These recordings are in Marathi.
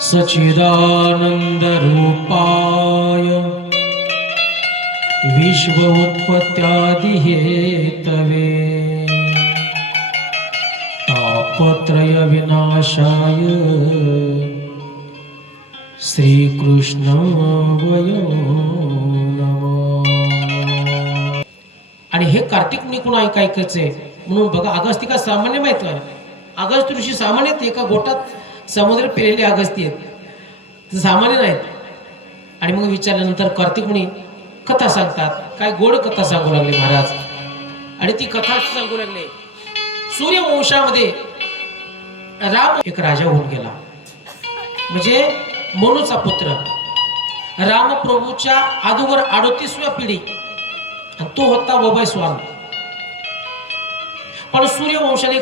सच्चिदानंद रूपाय विश्वोत्पत्त्यादि हेतवे तापत्रय विनाशाय श्रीकृष्ण वयो नमः। आणि हे कार्तिक निकुण ऐकायचे म्हणून बघा, अगस्तिका सामान्य माहित आहे, अगस्त ऋषी सामान्य आहेत, एका गोटात समुद्र पेलेले अगस्ती आहेत, ते सामान्य नाहीत. आणि मग विचारल्यानंतर कार्तिक मुनी कथा सांगतात, काय गोड कथा सांगू लागले महाराज. आणि ती कथा सांगू लागले, सूर्यवंशामध्ये राम एक राजा होऊन गेला, म्हणजे मनुचा पुत्र रामप्रभूच्या अगोदर 38व्या पिढी, आणि तो होता वैवस्वान. पण सूर्यवंशाने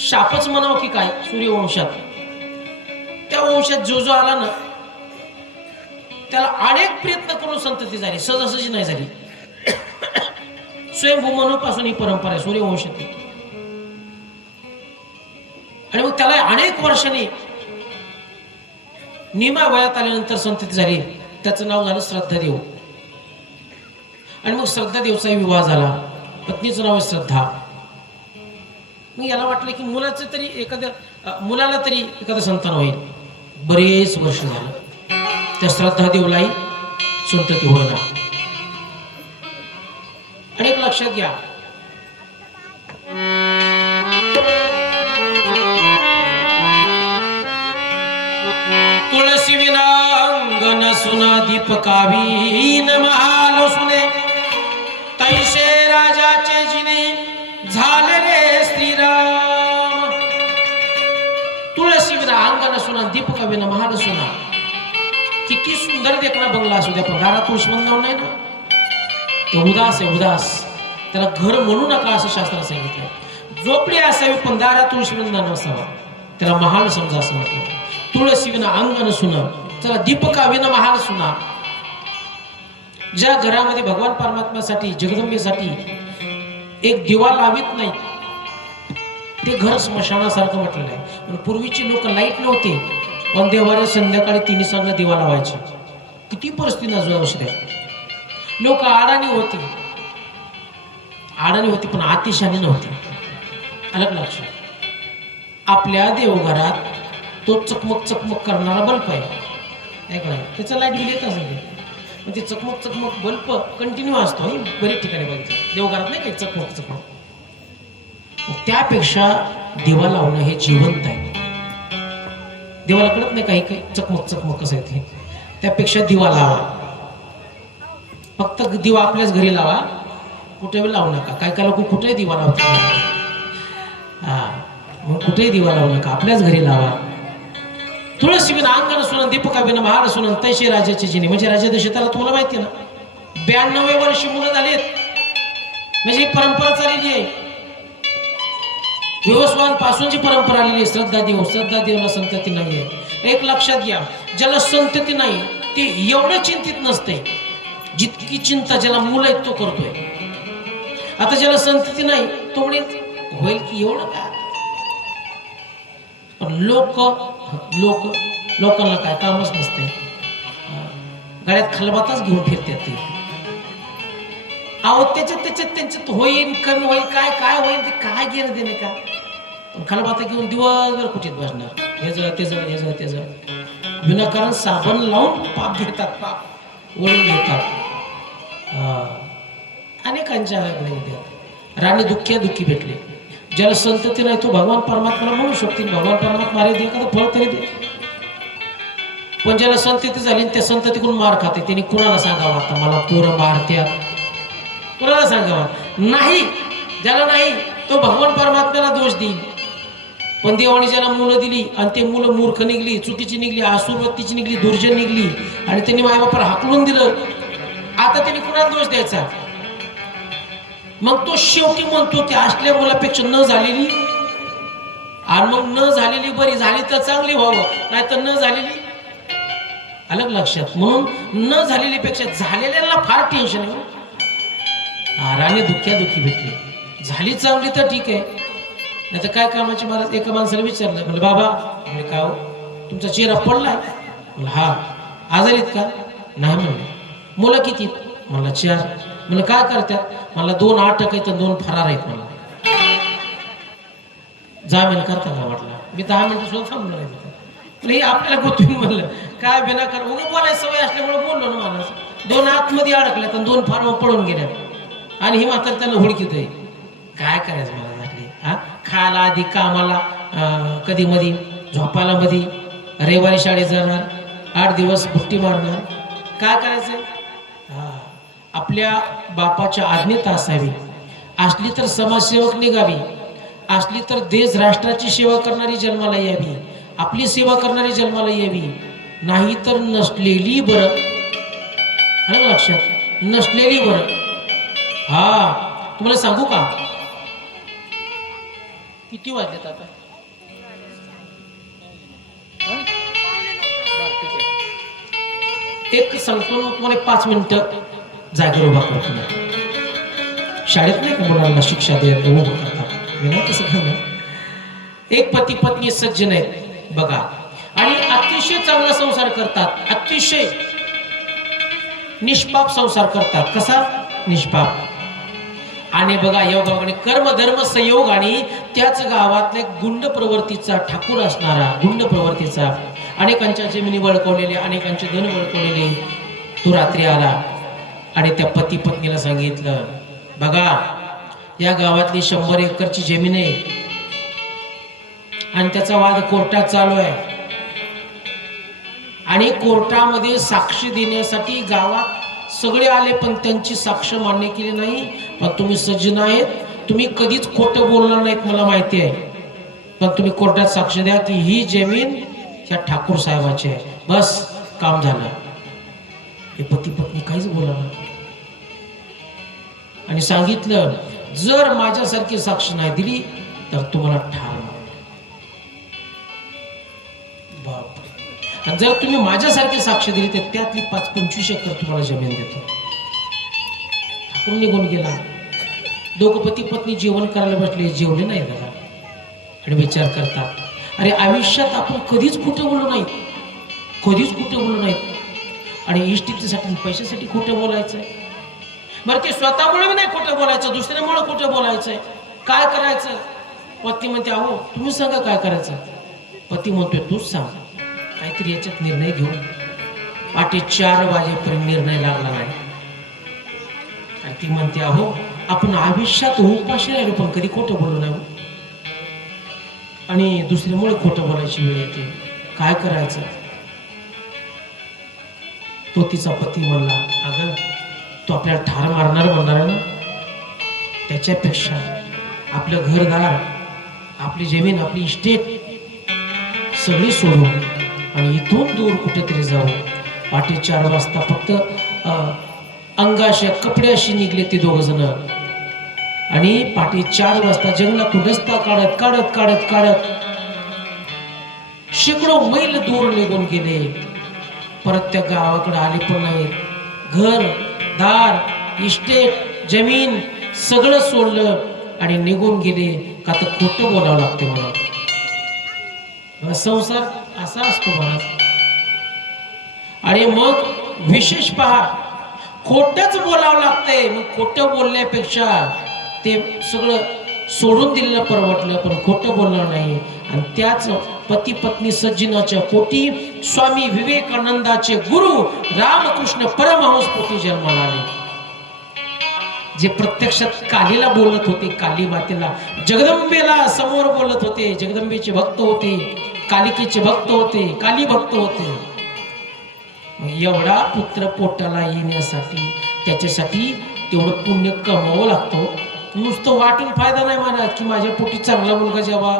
शापच म्हणावं की काय, सूर्यवंशात त्या वंशात जो जो आला ना त्याला अनेक प्रयत्न करून संतती झाली, सहजासहजी नाही झाली. स्वयंभू मनूपासून ही परंपरा आहे सूर्यवंशातील. आणि मग त्याला अनेक वर्षांनी निमा वयात आल्यानंतर संतती झाली, त्याचं नाव झालं श्रद्धादेव. आणि मग श्रद्धादेवचा विवाह झाला, पत्नीचं नाव आहे श्रद्धा. मग याला वाटलं की मुलाचं तरी मुलाला तरी एखादं संतान होईल. बरेच वर्ष झालं त्या श्रद्धादेवलाही संतती होईना. आणि एक लक्षात घ्या, तुळसी विना अंगन सुना दीपकावीन महाल सुने, तैसे राजाचे जिने झालेले श्रीराम. तुळसी विना अंगन सुना दीपकावीन महाल सुना. किती सुंदर देखना बंगला असू द्या, पण दारात तुळशी नाव नाही ना, तो उदास आहे, उदास. त्याला घर म्हणू नका असं शास्त्रात सांगितलं. झोपडी असावी पण दारात तुळशी नसावा, त्याला महाल समजा असं म्हटलं. तुळसी विना अंगण सुना, चला दीपका विना महाल सुना. ज्या घरामध्ये भगवान परमात्म्यासाठी जगदंबेसाठी एक दिवा लावित नाही ते घर स्मशानासारखं म्हटलेलं आहे. पण पूर्वीची लोक लाईट नव्हते, पण देवाला संध्याकाळी 3 सांगा दिवा लावायचे. किती परिस्थिती नाजूक असू द्या, लोक आडाणी होती पण अतिशानी नव्हती. अलग लक्षात, आपल्या देवघरात तो चकमक चकमक करणारा बल्ब आहे, त्याचा लाईट बिल येत असेल, पण ते चकमक चकमक बल्ब कंटिन्यू असतो. बरेच ठिकाणी बघितलं देवघरात नाही काही चकमक चकमक. त्यापेक्षा दिवा लावणं हे जिवंत आहे. देवाला कळत नाही काही काही चकमक चकमक कसं आहे ते. त्यापेक्षा दिवा लावा, फक्त दिवा आपल्याच घरी लावा, कुठे लावू नका. काय काय लोक कुठेही दिवा लावतात, मग कुठेही दिवा लावू नका, आपल्याच घरी लावा. तुळसी विना अंगण सुना दीपका विना महाल सुना, तैसे राजाचे जिने. म्हणजे राजा दशरथाला तुम्हाला माहिती ना 92 वर्ष मुलं झालेत, म्हणजे परंपरा चाललेली आहे. विवस्वान पासूनची परंपरा आलेली आहे. श्रद्धादेवला संतती नाहीये. एक लक्षात घ्या, ज्याला संतती नाही ते एवढं चिंतित नसते जितकी चिंता ज्याला मुलं आहेत तो करतोय. आता ज्याला संतती नाही तो म्हणेल होईल की एवढं काय. पण लोकांना काय कामच नसते, गळ्यात खलबाताच घेऊन फिरतात ते. अहो त्याच्यात होईल कमी होईल काय होईल ते काय घेणं देणे का. पण खलबाता घेऊन दिवसभर कुठेच बसणार, हे जळ विनाकारण साबण लावून पाप घेतात, पाप ओढून घेतात. अनेकांच्या राणी दुःखी भेटले. ज्याला संतती नाही तो भगवान परमात्म्याला म्हणू शकतील, भगवान परमात्मा रे दे एखादं फळ तरी दे. पण ज्याला संतती झाली त्या संततीकडून मार खाते, त्यांनी कुणाला सांगावं आता मला पोरं मारत्या, कुणाला सांगावं नाही. ज्याला नाही तो भगवान परमात्म्याला दोष देईल. पण देवाने ज्याला मुलं दिली आणि ते मुलं मूर्ख निघली, चुकीची निघली, आसुरवत्तीची निघली, दुर्जन निघली आणि त्यांनी मायबापाला हाकलून दिलं, आता त्यांनी कुणाला दोष द्यायचा. मग तो शेवटी म्हणतो की असल्या मुलापेक्षा न झालेली, आणि मग न झालेली बरी, झाली तर चांगली व्हावं, नाही तर न झालेली. अलग लक्षात, म्हणून न झालेली पेक्षा झालेल्याला फार टेन्शन आहे. राणी दुःखी भेटली, झाली चांगली तर ठीक आहे, नाही तर काय कामाचे महाराज. एका माणसाला विचारलं, म्हणलं बाबा, म्हणजे का हो तुमचा चेहरा पडलाय? म्हणलं हा. आजारीत का? नाही म्हणलं. मुलं किती? म्हणलं 4. म्हणलं काय करतात? मला 2 अटक आहेत, 2 फरार आहेत. म्हणलं जामीन करता का? म्हटलं मी 10 मिनिटं सुद्धा थांबलो नाही. आपल्याला गोतून म्हणलं काय बिना कर उगं बोलायची सवय असल्यामुळे बोललो ना मला. 2 आतमध्ये अडकल्यात आणि 2 फार्म पळून गेल्यात आणि ही मात्र त्याला हुडकीत आहे. काय करायचं मला वाटले. हा, खायला आधी, कामाला कधी मधी, झोपायला मधी, रविवारी शाळेत जाणार, 8 दिवस बुट्टी मारणार. काय करायचं? हा, आपल्या बापाच्या आज्ञेत असावी. असली तर समाजसेवक निघावी, असली तर देश राष्ट्राची सेवा करणारी जन्माला यावी, आपली सेवा करणारी जन्माला यावी. नाही तर नसलेली बरं. आलं लक्षात? नसलेली बरं. हा, तुम्हाला सांगू का किती वाजलेत आता? एक सांगतो तुम्हाला, 5 मिनिटं जागेवर उभा करतो. शाळेत नाही का मुलांना शिक्षा देत उभं करतात, मी नाही तसं करणार. एक पती पत्नी सज्जन आहेत बघा, आणि अतिशय चांगला संसार करतात, अतिशय निष्पाप संसार करतात. कसा? निष्पाप. आणि बघा योगाने कर्म धर्म संयोग आणि त्याच गावातल्या गुंड प्रवृत्तीचा ठाकूर असणारा, गुंड प्रवृत्तीचा, अनेकांच्या जमिनी बळकवलेले, अनेकांचे धन बळकवलेले, तो रात्री आला आणि त्या पती पत्नीला सांगितलं, बघा या गावातली 100 एकरची जमीन आहे आणि त्याचा वाद कोर्टात चालू आहे आणि कोर्टामध्ये साक्ष देण्यासाठी गावात सगळे आले पण त्यांची साक्ष मान्य केली नाही. पण तुम्ही सज्जन आहेत, तुम्ही कधीच खोटं बोलणार नाहीत मला माहिती आहे, पण तुम्ही कोर्टात साक्ष द्या की ही जमीन ह्या ठाकूर साहेबाची आहे. बस काम झालं. हे पती पत्नी काहीच बोलणार आणि सांगितलं, जर माझ्यासारखी साक्ष नाही दिली तर तुम्हाला ठार मारेन. बाप. आणि जर तुम्ही माझ्यासारखी साक्ष दिली तर त्यातली 5-25 एकर तुम्हाला जमीन देतो. ठाकूर निघून गेला. दोघं पती पत्नी जेवण करायला बसले, जेवले नाही दादा, आणि विचार करतात, अरे आयुष्यात आपण कधीच खोटं बोललो नाही, कधीच खोटं बोललो नाहीत, आणि इष्टितेसाठी पैशासाठी खोटं बोलायचंय. बरं ते स्वतःमुळे नाही खोटं बोलायचं, दुसऱ्यामुळे खोटं बोलायचंय. काय करायचं? पती म्हणते, अहो तुम्ही सांगा काय करायचं. पती म्हणतोय, तूच सांग, काहीतरी याच्यात निर्णय घेऊन. पाटे 4 वाजेपर्यंत निर्णय लागला नाही. आणि ती म्हणते, अहो आपण आयुष्यात उपाशी राहिलो पण कधी खोटं बोललो नाही, आणि दुसऱ्यामुळे खोटं बोलायची वेळ येते, काय करायचं. तो तिचा पती म्हणला, अगं तो आपल्याला ठार मारणार म्हणणार ना, त्याच्यापेक्षा आपलं घरदार, आपली जमीन, आपली इस्टेट सगळी सोडून आणि इथून दूर कुठेतरी जाऊ. पाठी 4 वाजता फक्त अंगाशी कपड्याशी निघले ते 2 जण, आणि पाठी 4 वाजता जंगलातून रस्ता काढत काढत काढत काढत शेकडो मैल दूर निघून गेले. परत त्या गावाकडे आले पण नाही. घर दार, इस्टेट, जमीन सगळं सोडलं आणि निघून गेले. का तर खोटं बोलावं लागते मला. संसार असा असतो मला. आणि मग विशेष पहा, खोटंच बोलावं लागतंय. मग खोटं बोलण्यापेक्षा ते सगळं सोडून दिलेलं परवडलं, पण खोटं बोलणार नाही. आणि त्याच पती पत्नी सज्जनाच्या पोटी स्वामी विवेकानंदाचे गुरु रामकृष्ण परमहंस पोटी जन्माला आले, जे प्रत्यक्षात कालीला बोलत होते, काली मातेला, जगदंबेला समोर बोलत होते. जगदंबेचे भक्त होते, कालिकेचे भक्त होते, काली भक्त होते. एवढा पुत्र पोटाला येण्यासाठी त्याच्यासाठी तेवढं पुण्य कमवावं लागतं. नुसतं वाटून फायदा नाही महाराज, की माझ्या पोटी चांगला मुलगा यावा,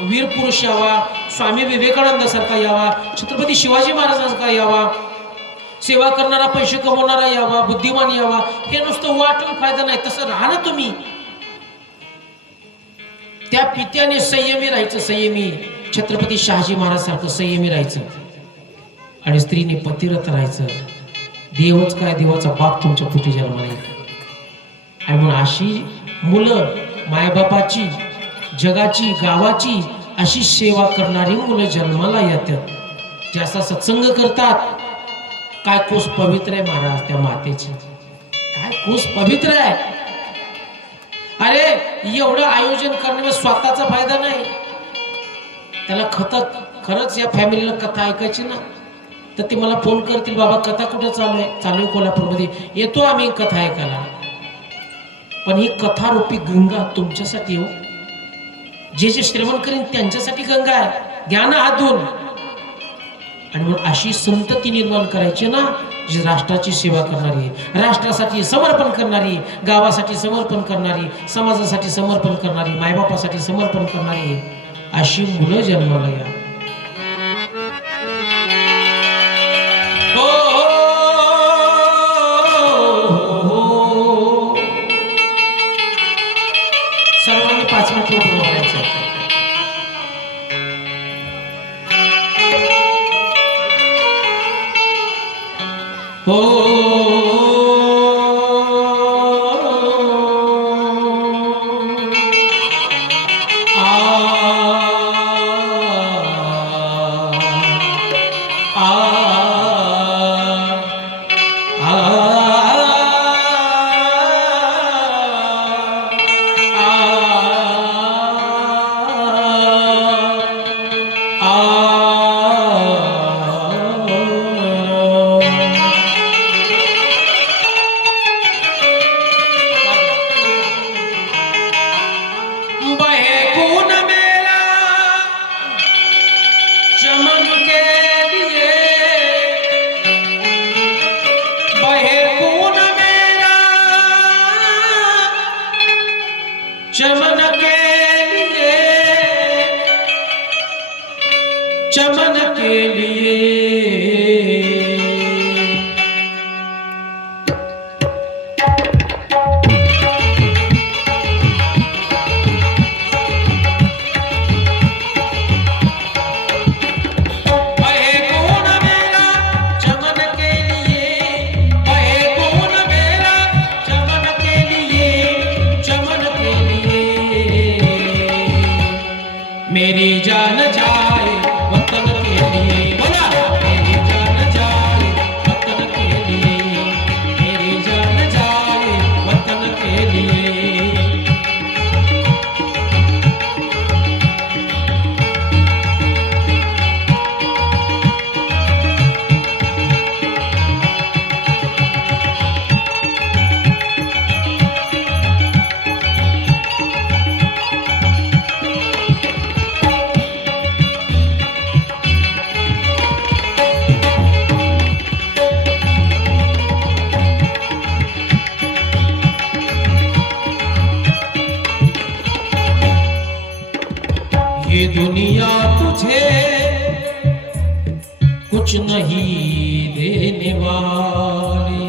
वीर पुरुष यावा, स्वामी विवेकानंदासारखा यावा, छत्रपती शिवाजी महाराजांसारखा यावा, सेवा करणारा, पैसे कमवणारा यावा, बुद्धिमान यावा. हे नुसतं वाटून फायदा नाही. तसं राहा ना तुम्ही. त्या पित्याने संयमी राहायचं, संयमी. छत्रपती शहाजी महाराज सारखं संयमी राहायचं, आणि स्त्रीने पतिव्रत राहायचं. देवच काय, देवाचा बाप तुमच्या पोटी जन्माला येतो. आणि म्हणून अशी मुलं मायबापाची जगाची गावाची अशी सेवा करणारी मुलं जन्माला येतात, जे असा सत्संग करतात. काय कुस पवित्र आहे महाराज त्या मातेची, काय कुस पवित्र आहे. अरे एवढं आयोजन करण्यामध्ये स्वतःचा फायदा नाही, त्याला खरंच या फॅमिलीला कथा ऐकायची ना, तर ते मला फोन करतील, बाबा कथा कुठे चालू आहे, चालू आहे कोल्हापूरमध्ये, येतो आम्ही कथा ऐकायला. पण ही कथारूपी गंगा तुमच्यासाठी हो, जे जे श्रवण करीन त्यांच्यासाठी गंगा आहे. ज्ञान हात धुवून. आणि मग अशी संतती निर्माण करायची ना, जी राष्ट्राची सेवा करणारी, राष्ट्रासाठी समर्पण करणारी, गावासाठी समर्पण करणारी, समाजासाठी समर्पण करणारी, मायबापासाठी समर्पण करणारी अशी मुलं जन्माला या. सर्वांनी 5 मिनिट उभं राहायचं. चमन के लिए मेरी जान जाए वतन के लिए, बोला मेरी जान जाए वतन के लिए, मेरी जान जाए वतन के लिए. ये दुनिया तुझे कुछ नहीं देने वाली,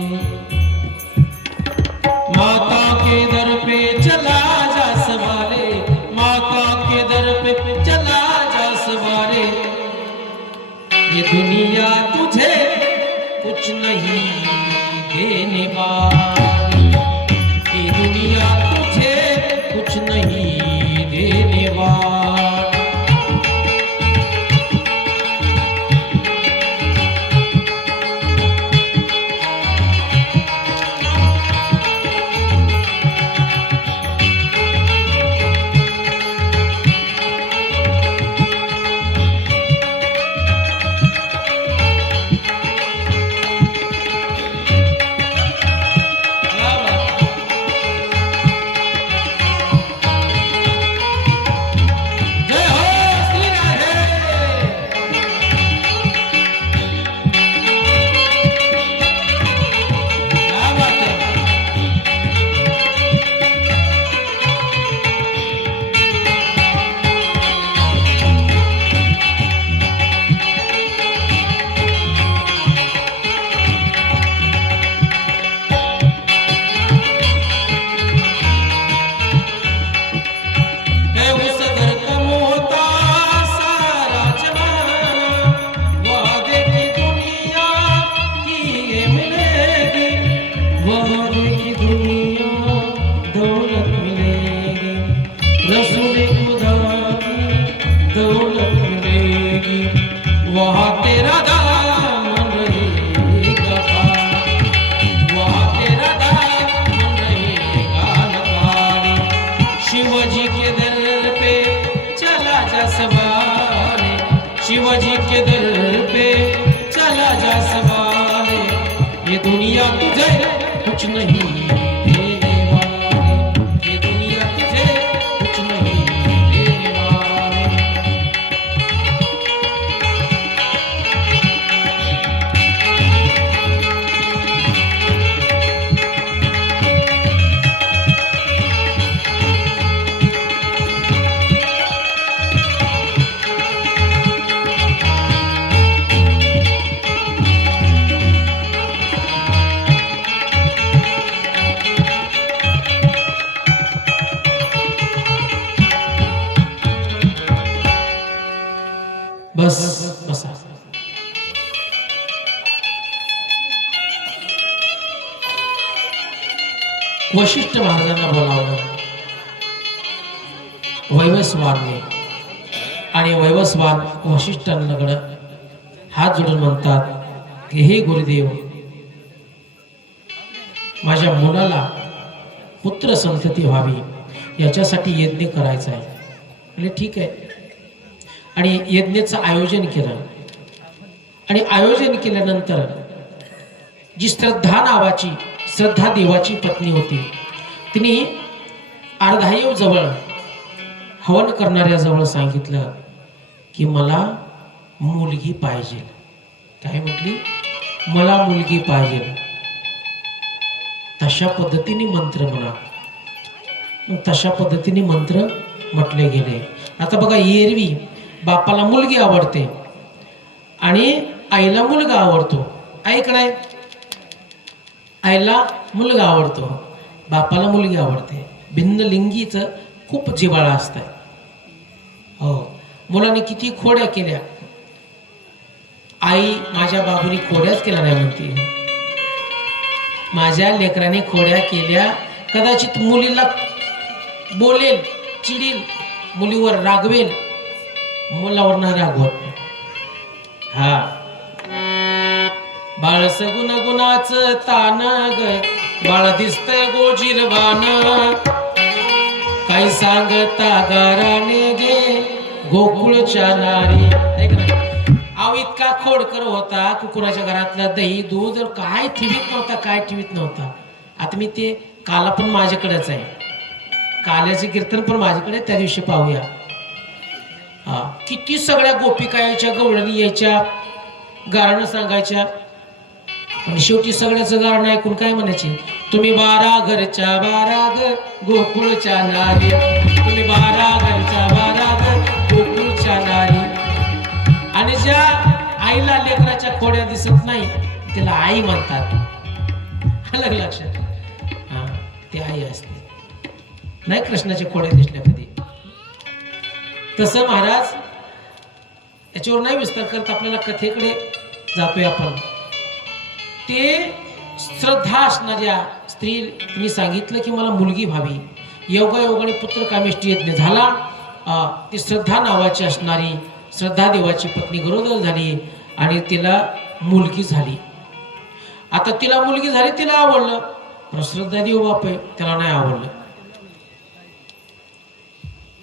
माता के दर पे चला जा सवारे, माता के दर पे चला जा सवारे. ये दुनिया तुझे कुछ नहीं देने वाली, ये दुनिया तुझे कुछ नहीं देने वाली. सवाले, शिवजी के दर पे चला जा सवाले, ये दुनिया तुझे कुछ नहीं देने वाली, ये दुनिया तुझे कुछ नहीं देने वाली। बस बसा. वशिष्ठ महाराजांना बोलावलं वैवस्वानने, आणि वैवस्वान वशिष्ठांकडे हात जोडून म्हणतात की हे गुरुदेव, माझ्या मुलाला पुत्र संतती व्हावी याच्यासाठी यज्ञ करायचा आहे. म्हणजे ठीक आहे. आणि यज्ञाचं आयोजन केलं, आणि आयोजन केल्यानंतर जी श्रद्धा देवाची पत्नी होती, तिने अर्धायव जवळ हवन करणाऱ्या जवळ सांगितलं की मला मुलगी पाहिजे. काय म्हटली? मला मुलगी पाहिजे. तशा पद्धतीने मंत्र म्हणा, तशा पद्धतीने मंत्र म्हटले गेले. आता बघा, एरवी बापाला मुलगी आवडते आणि आईला मुलगा आवडतो. ऐक नाही, आईला मुलगा आवडतो, बापाला मुलगी आवडते. भिन्न लिंगीचं खूप जिव्हाळा असतंय. हो, मुलाने किती खोड्या केल्या, आई माझ्या बाबूनी खोड्याच केल्या नाही म्हणते. माझ्या लेकराने खोड्या केल्या. कदाचित मुलीला बोलेल, चिडील, मुलीवर रागवेल, मुलावर ना रागवत. हा, बाळ सगुण गुणाचं तान ग, बाळ दिसतंय गोजीरवान, काही सांगता गाराने गे गोकुळच्या नारी. अहो, इतका खोडकर होता, कुकुराच्या घरातला दही दूध काय ठेवीत नव्हता, काय ठेवीत नव्हता. आता मी ते काला पण माझ्याकडेच आहे, काल्याचे कीर्तन पण माझ्याकडे, त्या दिवशी पाहूया. हा, किती सगळ्या गोपिका यायच्या, गवळणी यायच्या, गारणं सांगायच्या, आणि शेवटी सगळ्याचं गारणं ऐकून काय म्हणायचे? तुम्ही 12 घरच्या 12 घर गोकुळच्या नारी, तुम्ही 12 घरच्या 12 घर गोकुळच्या नारी. आणि ज्या आईला लेकराच्या खोड्या दिसत नाही त्याला आई म्हणतात. अलग लक्षात. हा, ती आई असते. नाही कृष्णाच्या खोड्या दिसल्या कधी. तसं महाराज याच्यावर नाही विस्तार करत, आपल्याला कथेकडे जातोय आपण. ते श्रद्धा असणाऱ्या स्त्रीने सांगितलं की मला मुलगी व्हावी. योगायोगाने पुत्र कामेष्टी यज्ञ झाला. ती श्रद्धा नावाची असणारी श्रद्धा देवाची पत्नी गरोदर झाली आणि तिला मुलगी झाली. आता तिला मुलगी झाली, तिला आवडलं, पण श्रद्धा देव बाप आहे, त्याला नाही आवडलं.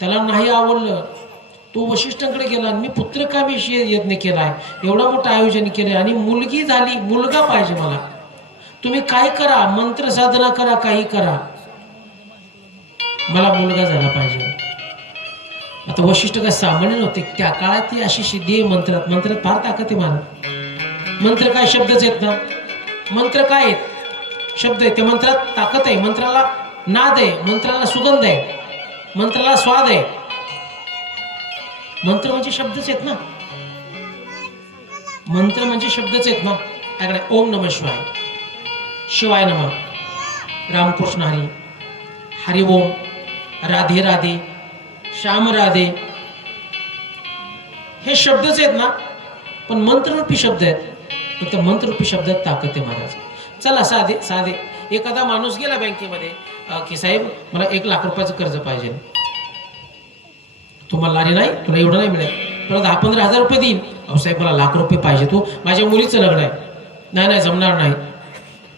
त्याला नाही आवडलं. तो वशिष्ठांकडे गेला आणि मी पुत्रकामेशी यज्ञ केलाय, एवढा मोठं आयोजन केलंय आणि मुलगी झाली, मुलगा पाहिजे मला. तुम्ही काय करा, मंत्र साधना करा, काही करा, मला मुलगा झाला पाहिजे. आता वशिष्ठ काय सामान्य नव्हते. त्या काळात ती अशी सिद्धी आहे मंत्रात. मंत्रात फार ताकद आहे महाराज. मंत्र काय शब्दच आहेत ना, मंत्र काय आहेत? शब्द आहे. त्या मंत्रात ताकद आहे. मंत्राला नाद आहे, मंत्राला सुगंध आहे, मंत्राला स्वाद आहे. मंत्र म्हणजे शब्दच आहेत ना, मंत्र म्हणजे शब्दच आहेत ना. त्याकडे ओम नमः शिवाय, शिवाय नमः, रामकृष्ण हरी, हरि ओम, राधे राधे, श्याम राधे, हे शब्दच आहेत ना. पण मंत्ररूपी शब्द आहेत. तर त्या मंत्ररूपी शब्दात ताकद आहे महाराज. चला, साधे साधे एखादा माणूस गेला बँकेमध्ये की साहेब मला 1 लाख रुपयाचं कर्ज पाहिजे. तुम्हाला अरे नाही, तुला एवढं नाही मिळेल, तुला 10-15 हजार रुपये देईन. अहो साहेब मला 1 लाख रुपये पाहिजे, तू माझ्या मुलीचं लग्न आहे. नाही नाही, जमणार नाही.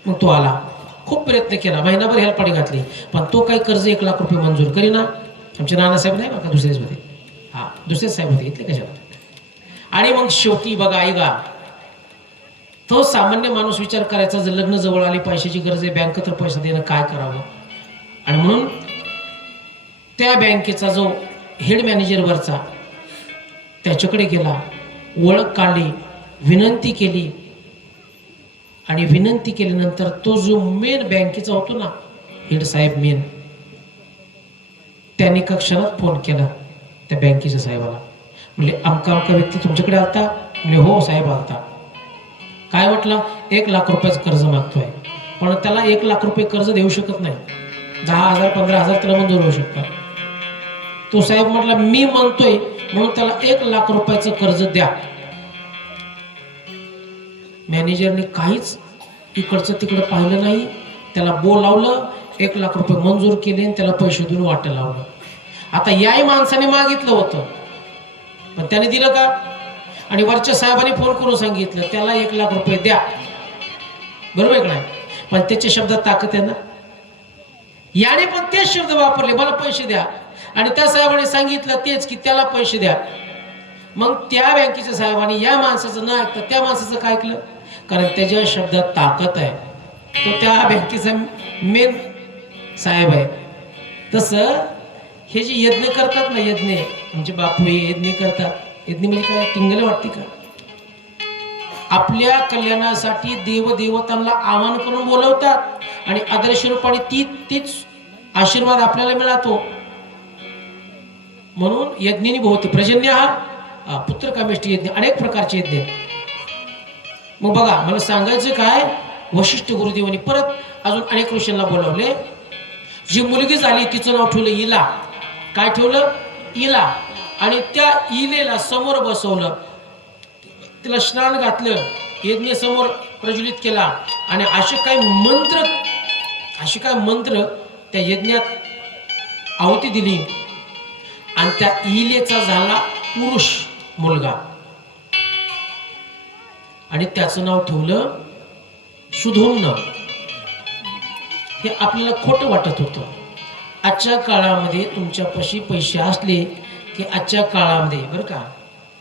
मग तो आला, खूप प्रयत्न केला, महिनाभर हेलपाडी घातली, पण तो काही कर्ज 1 लाख रुपये मंजूर करीना. आमचे नानासाहेब नाही बघा, दुसरेच होते. हा दुसरे साहेब होते, इथले कशाला. आणि मग शेवटी बघा ऐका, तो सामान्य माणूस विचार करायचा, जर लग्न जवळ आले, पैशाची गरज आहे, बँक तर पैसा देणं, काय करावं. आणि म्हणून त्या बँकेचा जो हेड मॅनेजरवरचा त्याच्याकडे गेला, ओळख काढली, विनंती केली. आणि विनंती केल्यानंतर तो जो मेन बँकेचा होतो ना, हेड साहेब मेन, त्याने एका क्षणात फोन केला त्या बँकेच्या साहेबाला. म्हणजे अमका अमका व्यक्ती तुमच्याकडे आलता. म्हणजे हो साहेब आलता. काय म्हटलं, 1 लाख रुपयाचं कर्ज मागतोय, पण त्याला 1 लाख रुपये कर्ज देऊ शकत नाही, 10,000 15,000 त्याला मंजूर होऊ शकतात. तो साहेब म्हटला मी म्हणतोय म्हणून त्याला 1 लाख रुपयाचं कर्ज द्या. मॅनेजरने काहीच इकडचं तिकडं पाहिलं नाही, त्याला बोलावलं, 1 लाख रुपये मंजूर केले आणि त्याला पैसे देऊन वाटायला लावलं. आता याही माणसाने मागितलं होतं, पण त्याने दिलं का. आणि वरच्या साहेबांनी फोन करून सांगितलं त्याला 1 लाख रुपये द्या, बरोबर आहे का नाही. पण त्याच्या शब्दात ताकद आहे ना. याने पण तेच शब्द वापरले, मला पैसे द्या, आणि त्या साहेबांनी सांगितलं तेच की त्याला पैसे द्या. मग त्या बँकेच्या साहेबांनी या माणसाचं न ऐकता त्या माणसाचं काय ऐकलं, कारण त्याच्या शब्दात ताकद आहे, तो त्या बँकेचा मेन साहेब आहे. तसं हे जे यज्ञ करतात ना, यज्ञ म्हणजे बापू हे यज्ञ करतात. यज्ञ म्हणजे काय, टिंगल वाटते का. आपल्या कल्याणासाठी देवदेवतांना आवाहन करून बोलवतात आणि आदर्श रूपाने तीच आशीर्वाद आपल्याला मिळतो. म्हणून यज्ञानी भवती प्रजन्य हा पुत्र कामेष्टी यज्ञ, अनेक प्रकारचे यज्ञ. मग बघा, मला सांगायचं काय, वशिष्ठ गुरुदेवांनी परत अजून अनेक ऋषींना बोलावले. जी मुलगी झाली तिचं नाव ठेवलं इला. काय ठेवलं, इला. आणि त्या इलेला समोर बसवलं, तिला स्नान घातलं, यज्ञ समोर प्रज्वलित केला, आणि असे काय मंत्र त्या यज्ञात आहुती दिली. आणि त्या इलेचा झाला पुरुष मुलगा, आणि त्याचं नाव ठेवलं सुधोम्न. हे आपल्याला खोटं वाटत होतं. आजच्या काळामध्ये तुमच्यापाशी पैसे असले की आजच्या काळामध्ये बरं का,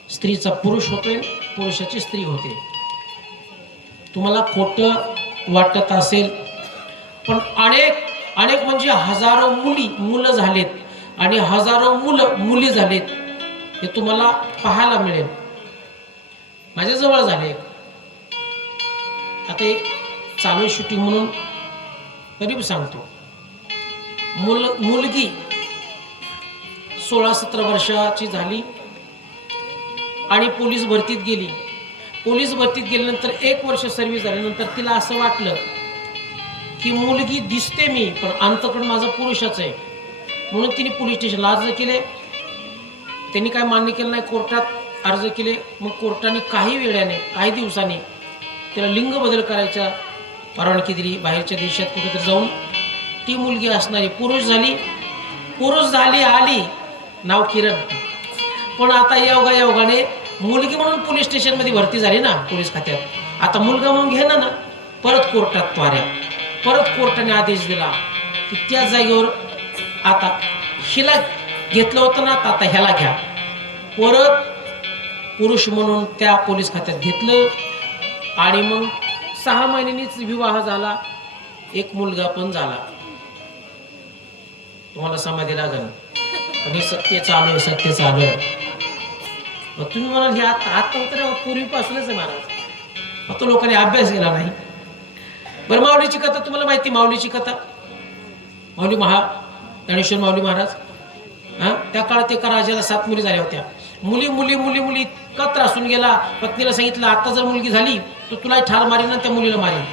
स्त्रीचा पुरुष होतोय, पुरुषाची स्त्री होते. तुम्हाला खोटं वाटत असेल, पण अनेक म्हणजे हजारो मुलं झालेत आणि हजारो मुली झालेत. हे तुम्हाला पाहायला मिळेल. माझ्याजवळ झाले. आता एक चालू शूटिंग म्हणून तरी सांगतो. मुलगी 16-17 वर्षाची झाली आणि पोलीस भरतीत गेली. पोलीस भरतीत गेल्यानंतर 1 वर्ष सर्व्हिस झाल्यानंतर तिला असं वाटलं की मुलगी दिसते मी, पण अंतकरण माझा पुरुषाच आहे. म्हणून तिने पोलीस स्टेशनला अर्ज केले. त्यांनी काय मान्य केलं नाही, कोर्टात अर्ज केले. मग कोर्टाने काही दिवसांनी तिला लिंग बदल करायचा परवानगी दिली. बाहेरच्या देशात कुठेतरी जाऊन ती मुलगी असणारी पुरुष झाली आली, नाव किरण. पण आता योगाने मुलगी म्हणून पोलीस स्टेशनमध्ये भरती झाली ना पोलीस खात्यात. आता मुलगा म्हणून घे ना, परत कोर्टात परत कोर्टाने आदेश दिला की त्या जागेवर आता हिला घेतलं होतं ना, आता ह्याला घ्या. परत पुरुष म्हणून त्या पोलीस खात्यात घेतलं. आणि मग 6 महिन्यांनीच विवाह झाला. एक मुलगा पण झाला. तुम्हाला समाधी लागल, पण हे सत्य चालू आहे. तुम्ही म्हणाल हे आता तर पूर्वीपासूनच आहे महाराज, फक्त लोकांनी अभ्यास केला नाही. बरं, माऊलीची कथा तुम्हाला माहिती, माऊलीची कथा. माऊली ज्ञानेश्वर माऊली महाराज, त्या काळात एका राजाला 7 मुली झाल्या होत्या. मुली इतका त्रासून गेला. पत्नीला सांगितलं आता जर मुलगी झाली तर तुला ठार मारीन ना त्या मुलीला मारीन.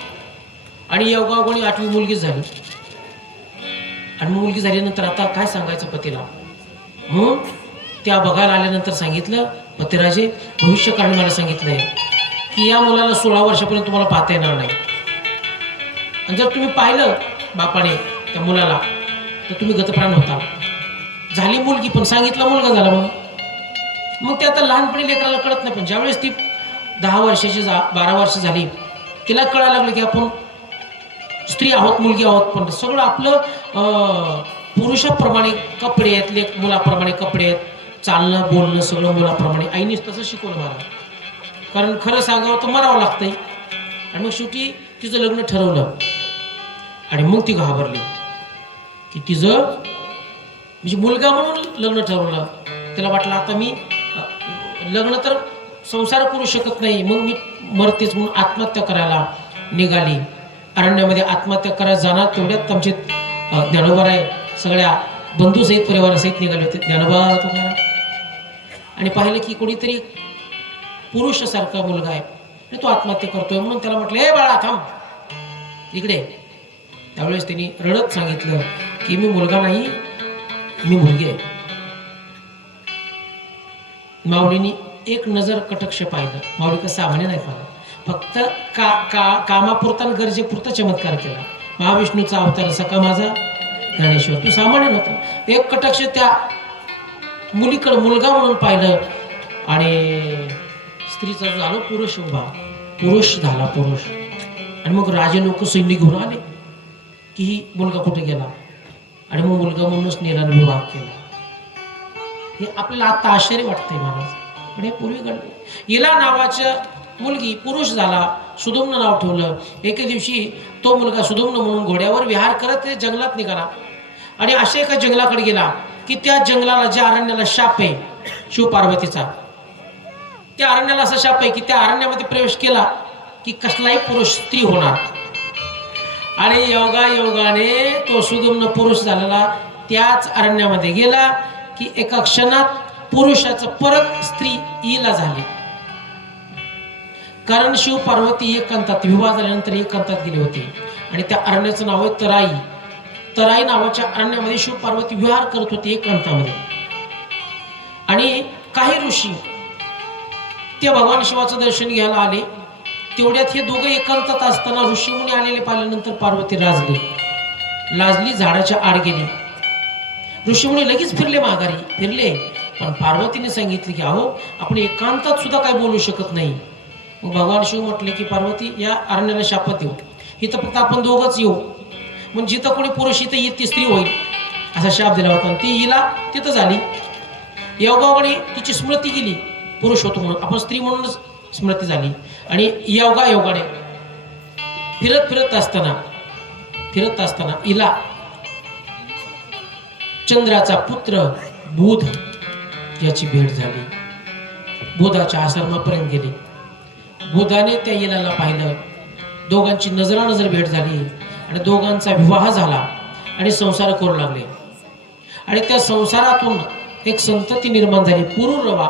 आणि योगायोगाने 8वी मुलगीच झाली. आणि मुलगी झाल्यानंतर आता काय सांगायचं पतीला. म्हणून त्या बघायला आल्यानंतर सांगितलं, पतिराजे भविष्यकाळी मला सांगितलंय की या मुलाला 16 वर्षापर्यंत तुम्हाला पाहता येणार नाही. आणि जर तुम्ही पाहिलं बापाने त्या मुलाला तर तुम्ही गतप्राण होता. झाली मुलगी, पण सांगितलं मुलगा झाला. मग ते आता लहानपणी लेकराला कळत नाही, पण ज्यावेळेस ती 10 वर्षाची 12 वर्ष झाली, तिला कळायला लागलं की आपण स्त्री आहोत, मुलगी आहोत. पण सगळं आपलं पुरुषाप्रमाणे कपडे आहेत, मुलाप्रमाणे कपडे आहेत, चालणं बोलणं सगळं मुलाप्रमाणे आईनेच तसं शिकवलं मला. कारण खरं सांगावं तर मरावं लागतंय. आणि मग शेवटी तिचं लग्न ठरवलं. आणि मग ती घाबरली की तिचं म्हणजे मुलगा म्हणून लग्न ठरवलं. तिला वाटलं आता मी लग्न तर संसार करू शकत नाही, मग मी मरतेच म्हणून आत्महत्या करायला निघाली. अरण्यामध्ये आत्महत्या करायला जाणार तेवढ्यात आमचे ज्ञानोबा आहे सगळ्या बंधूसहित परिवारासहित निघाले होते. ज्ञानोबा तुकाराम. आणि पाहिलं की कोणीतरी पुरुषासारखा मुलगा आहे आणि तो आत्महत्या करतोय. म्हणून त्याला म्हटलं, ए बाळा थांब इकडे. त्यावेळेस त्यांनी रडत सांगितलं की मी मुलगा नाही, मी मुलगी आहे. माऊलींनी एक नजर कटक्ष पाहिलं. माऊली कसं सामान्य नाही पाहिलं, फक्त कामापुरता आणि गरजेपुरता चमत्कार केला. महाविष्णूचा अवतार सखा माझा ज्ञानेश्वर, तू सामान्य नव्हता. एक कटाक्ष त्या मुलीकडे मुलगा म्हणून पाहिलं आणि स्त्रीचा जो झाला पुरुष उभा, पुरुष झाला पुरुष. आणि मग राजे लोक सैन्य घेऊन आले की ही मुलगा कुठे गेला. आणि मग मुलगा म्हणूनच नेला विवाह केला. हे आपल्याला आता आश्चर्य वाटतंय महाराज, पण हे पूर्वी घडले. हिला नावाच्या मुलगी पुरुष झाला, सुदुम्न नाव ठेवलं. एके दिवशी तो मुलगा सुदुम्न म्हणून घोड्यावर विहार करत ते जंगलात निघाला. आणि अशा एका जंगलाकडे गेला की त्या जंगलाला, ज्या अरण्याला शाप आहे शिवपार्वतीचा, त्या अरण्याला असा शाप आहे की त्या अरण्यामध्ये प्रवेश केला की कसलाही पुरुष स्त्री होणार. आणि योगाने तो सुदुम्न पुरुष झालेला त्याच अरण्यामध्ये गेला की एका क्षणात पुरुषाचं परत स्त्री ईला झाली. कारण शिव पार्वती एकांतात, विवाह झाल्यानंतर एकांतात गेले होते. आणि त्या अरण्याचं नाव आहे तराई. तराई नावाच्या अरण्यामध्ये शिव पार्वती विहार करत होते एकांतामध्ये. आणि काही ऋषी ते भगवान शिवाचं दर्शन घ्यायला आले. तेवढ्यात हे दोघं एकांतात असताना ऋषीमुनी आलेले पाहिल्यानंतर पार्वती लाजली, झाडाच्या आड गेली. ऋषीमुनी लगेच फिरले, माघारी फिरले. पण पार्वतीने सांगितले की अहो, आपण एकांतात सुद्धा काय बोलू शकत नाही. मग भगवान शिव म्हटले की पार्वती, या अरण्याला शापत येऊ, इथं फक्त आपण दोघंच येऊ. मग जिथं कोणी पुरुष इथं येत ती स्त्री होईल असा शाप दिला होता. ती हिला तिथं झाली. योगाने तिची स्मृती गेली, पुरुष होतो म्हणून, आपण स्त्री म्हणूनच स्मृती झाली. आणि योगाने फिरत असताना हिला चंद्राचा पुत्र बुध याची भेट झाली. बुधाच्या आश्रमापर्यंत गेली. बुधाने त्या इलाला पाहिलं. दोघांची नजरानजर भेट झाली आणि दोघांचा विवाह झाला आणि संसार करू लागले. आणि त्या संसारातून एक संतती निर्माण झाली. पुरुरवा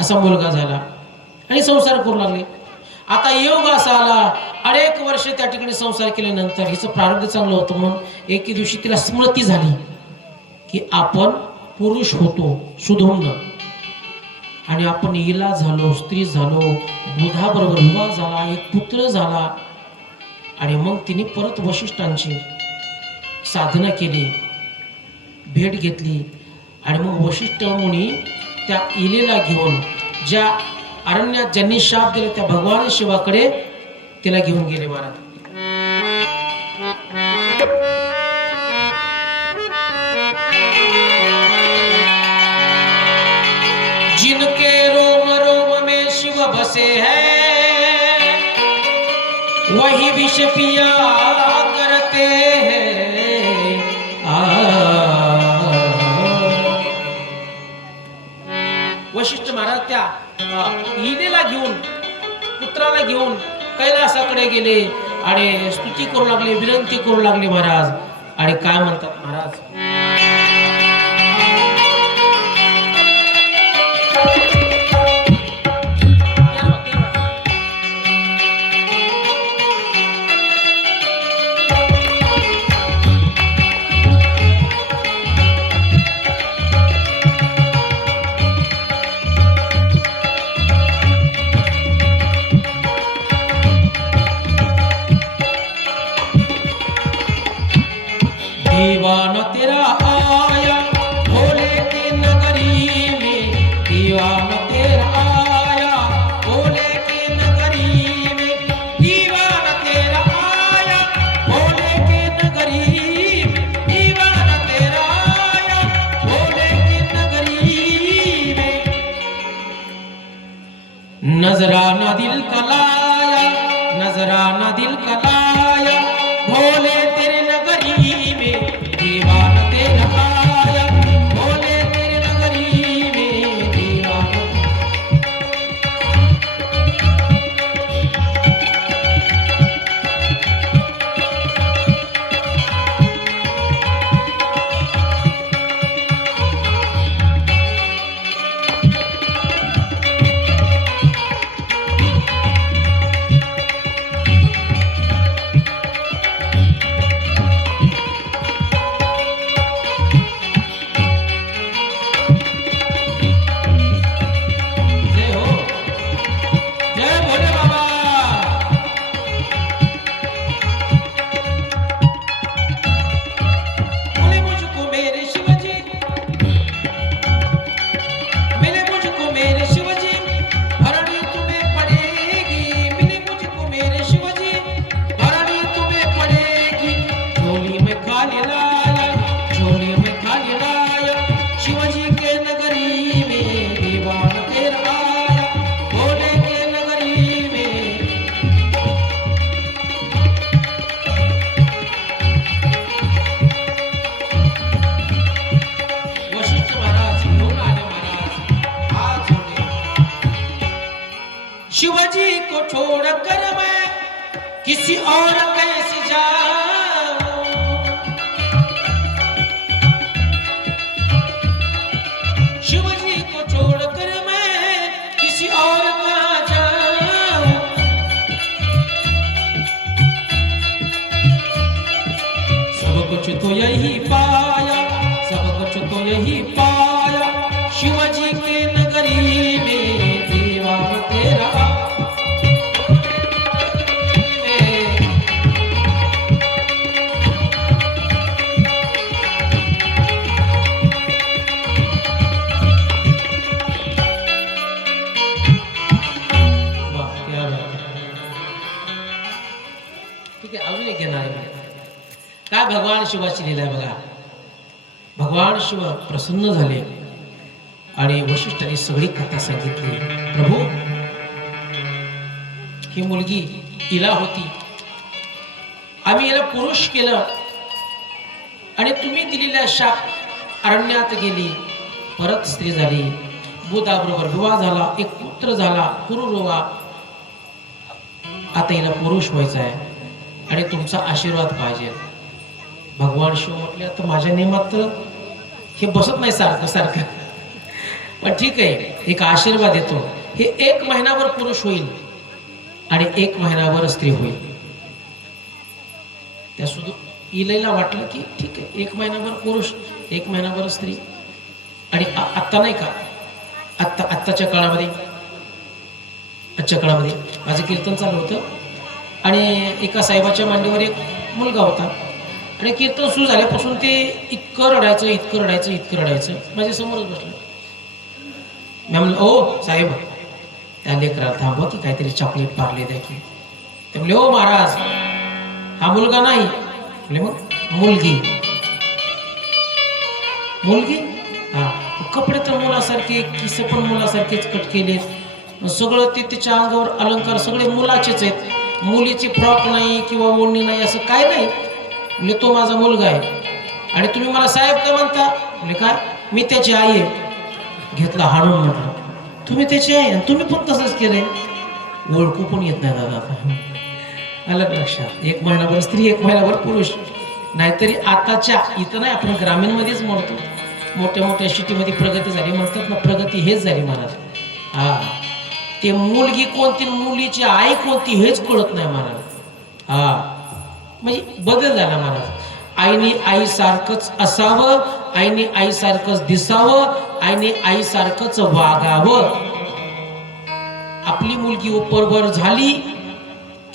असा मुलगा झाला आणि संसार करू लागले. आता योग असा आला, अनेक वर्ष त्या ठिकाणी संसार केल्यानंतर हिचं प्रारब्ध चांगलं होतं म्हणून एके दिवशी तिला स्मृती झाली की आपण पुरुष होतो सुधुम्न, आणि आपण इला झालो, स्त्री झालो, बुधाबरोबर विवाह झाला, एक पुत्र झाला. आणि मग तिने परत वशिष्ठांची साधना केली, भेट घेतली. आणि मग वशिष्ठ मुनी त्या इलेला घेऊन, ज्या अरण्यात ज्यांनी शाप दिले त्या भगवान शिवाकडे तिला घेऊन गेले महाराज. जिनके रोम रोम में शिव बसे हैं, वही विष पिया करते हैं. वशिष्ठ महाराज त्या इलेला घेऊन, पुत्राला घेऊन कैलासाकडे गेले आणि स्तुती करू लागले, विनंती करू लागले महाराज. आणि काय म्हणतात महाराज, दीवाना तेरा आया भोले की नगरी में, दीवाना तेरा आया भोले की नगरी में, दीवाना तेरा आया भोले की नगरी में, दीवाना तेरा आया भोले की नगरी नजराना दिल का लाया, नजराना दिल का लाया, भोले तेरे नगरी में दीवाना तेरा आया, भोले तेरे नगरी में दीवाना। शिवाजी को छोड़कर मैं किसी और कैसे जाऊं, शिवाजी को छोड़कर मैं किसी और कहाँ जाऊं, सब कुछ तो यही पाया, सब कुछ तो यही पाया, शिवाजी के नगरी में दीवाना तेरा। अजून एक घेणार आहे काय भगवान शिवाची लीला आहे बघा. भगवान शिव प्रसन्न झाले आणि वशिष्ठांनी सगळी कथा सांगितली. प्रभू, ही मुलगी हिला होती, आम्ही याला पुरुष केलं आणि तुम्ही दिलेल्या शाप अरण्यात गेली, परत स्त्री झाली, बुधाबरोबर विवाह झाला, एक पुत्र झाला पुरुरोवा, आता हिला पुरुष व्हायचा आहे आणि तुमचा आशीर्वाद पाहिजे. भगवान शिव म्हटले आता माझ्या नियमात तर हे बसत नाही सारखं सारखं, पण ठीक आहे, एक आशीर्वाद देतो, हे 1 महिनाभर पुरुष होईल आणि 1 महिनाभर स्त्री होईल. त्या सुद्धा इलेला वाटलं की ठीक आहे, 1 महिनाभर पुरुष 1 महिनाभर स्त्री. आणि आत्ता नाही का, आत्ताच्या काळामध्ये, आजच्या काळामध्ये माझं कीर्तन चालू होतं आणि एका साहेबाच्या मांडीवर एक मुलगा होता आणि कीर्तन सुरू झाल्यापासून ते इतकं रडायचं इतकं रडायचं इतकं रडायचं, माझ्या समोरच बसलं. मी म्हणलं ओ साहेब, त्या लेकराला थांबवा की काहीतरी चॉकलेट पार्ले द्या की. ते म्हणले ओ महाराज, हा मुलगा नाही. म्हणले मग मुलगी. मुलगी? हा, कपडे तर मुलासारखे, किस्से पण मुलासारखेच कट केलेत, सगळं ते तिच्या अंगावर अलंकार सगळे मुलाचेच आहेत, मुलीची फ्रॉक नाही किंवा ओढणी नाही असं काय नाही. म्हणजे तो माझा मुलगा आहे आणि तुम्ही मला साहेब काय म्हणता? म्हणजे काय, मी त्याची आई आहे. घेतला हाणून, म्हटलं तुम्ही त्याची आई आणि तुम्ही पण तसंच केलंय, ओळखू पण येत नाही दादा. अलग लक्षात, 1 महिनाभर स्त्री 1 महिनाभर पुरुष. नाहीतरी आताच्या इथं नाही, आपण ग्रामीणमध्येच म्हणतो, मोठ्या मोठ्या सिटीमध्ये प्रगती झाली म्हणतात ना, प्रगती हेच झाली महाराज. हा, ते मुलगी कोणती मुलीची आई कोणती हेच कळत नाही महाराज. हा, म्हणजे बदल झाला महाराज. आईने आईसारखंच असावं, आईने आईसारखंच दिसावं, आईने आईसारखंच वागावं. आपली मुलगी उपरभर झाली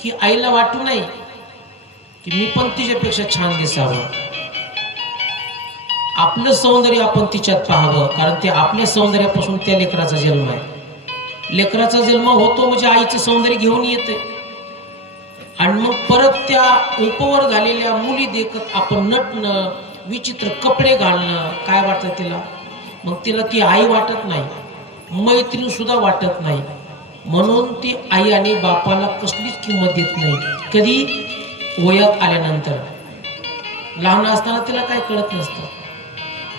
की आईला वाटू नये की मी पण तिच्यापेक्षा छान दिसावं. आपलं सौंदर्य आपण तिच्यात पाहावं, कारण ते आपल्या सौंदर्यापासून त्या लेकराचा जन्म आहे. लेकराचा जन्म होतो म्हणजे आईचं सौंदर्य घेऊन येते आणि मग परत त्या उपवर झालेल्या मुली देखत आपण नटणं, विचित्र कपडे घालणं, काय वाटतं तिला? मग तिला ती आई वाटत नाही, मैत्रीण सुद्धा वाटत नाही. म्हणून ती आई आणि बापाला कसलीच किंमत देत नाही. कधी? वयात आल्यानंतर. लहान असताना तिला काय कळत नसतं.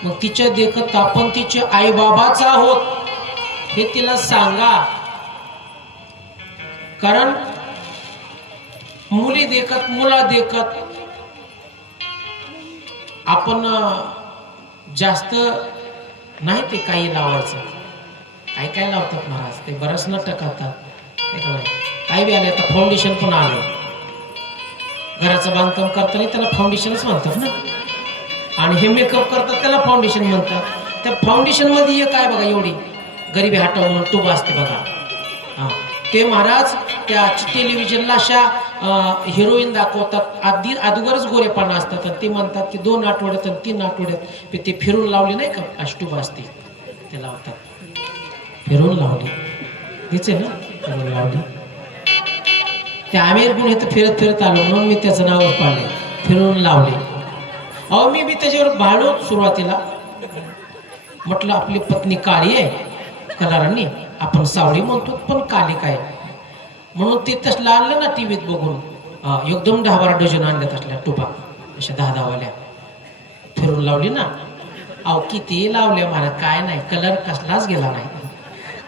मग तिच्या देखत आपण तिचे आई बाबाच आहोत हे तिला सांगा. कारण मुली देखत मुला देखत आपण जास्त नाही ते काही लावायचं. काय लावतात महाराज, ते बरंच नाटक करतात. काही बी आले, आता फाउंडेशन पण आलं. घराचं बांधकाम करताना त्याला फाउंडेशनच म्हणतात ना, आणि हे मेकअप करतात त्याला फाउंडेशन म्हणतात. त्या फाउंडेशन मध्ये एक काय बघा, एवढी गरिबी हटाव म्हणून टूब असते बघा. हा, ते महाराज त्या टेलिव्हिजनला अशा हिरोईन दाखवतात, अगोदरच गोरेपाना असतात, आणि ते म्हणतात की 2 आठवड्यात आणि 3 आठवड्यात ते फिरून लावली नाही का, अशी टूब असते ते लावतात. फिरून लावली हेच आहे ना, फिरून लावली. ते अमेरिकन हे तर फिरत फिरत आलो म्हणून मी त्याचं नावच पाडले, फिरून लावले. अहो मी बी त्याच्यावर भाळलो सुरुवातीला. म्हटलं आपली पत्नी काळी आहे कलरांनी, आपण सावळी म्हणतो, पण काली काय म्हणून ते तसलं आणलं ना टीव्हीत बघून. एकदम 10-12 डझन आणल्यात असल्या टुबा, अशा 10-10 वाल्या फिरून लावली ना. अहो किती लावल्या मला, काय नाही, कलर कसलाच गेला नाही,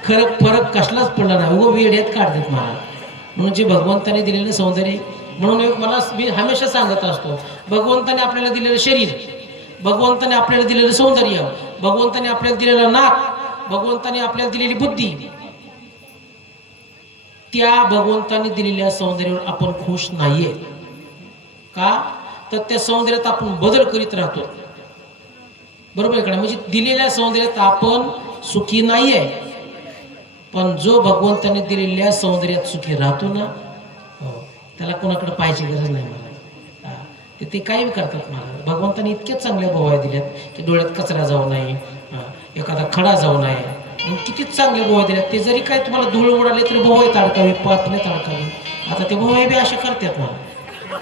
फरक कसलाच पडला नाही. उगं वेड्यात काढतात मला. म्हणून जे भगवंताने दिलेलं सौंदर्य, म्हणून एक मला मी हमेशा सांगत असतो, भगवंताने आपल्याला दिलेलं शरीर, भगवंताने आपल्याला दिलेलं सौंदर्य, भगवंताने आपल्याला दिलेलं नाक, भगवंताने आपल्याला दिलेली बुद्धी, त्या भगवंताने दिलेल्या सौंदर्यावर आपण खुश नाहीये का? तर त्या सौंदर्यात आपण बदल करीत राहतो. बरोबर आहे का? म्हणजे दिलेल्या सौंदर्यात आपण सुखी नाहीये, पण जो भगवंताने दिलेल्या सौंदर्यात सुखी राहतो ना, त्याला कोणाकडे पाहायची गरज नाही मला. ते काही करतात मला. भगवंताने इतक्या चांगल्या भोवया दिल्यात की डोळ्यात कचरा जाऊ नये, एखादा खडा जाऊ नये, किती चांगल्या भोवया दिल्यात. ते जरी काय तुम्हाला धूळ उडाले तरी भोवया ताडकावे, पापणे ताडकावे. आता ते भोवया बी असे करतात मला.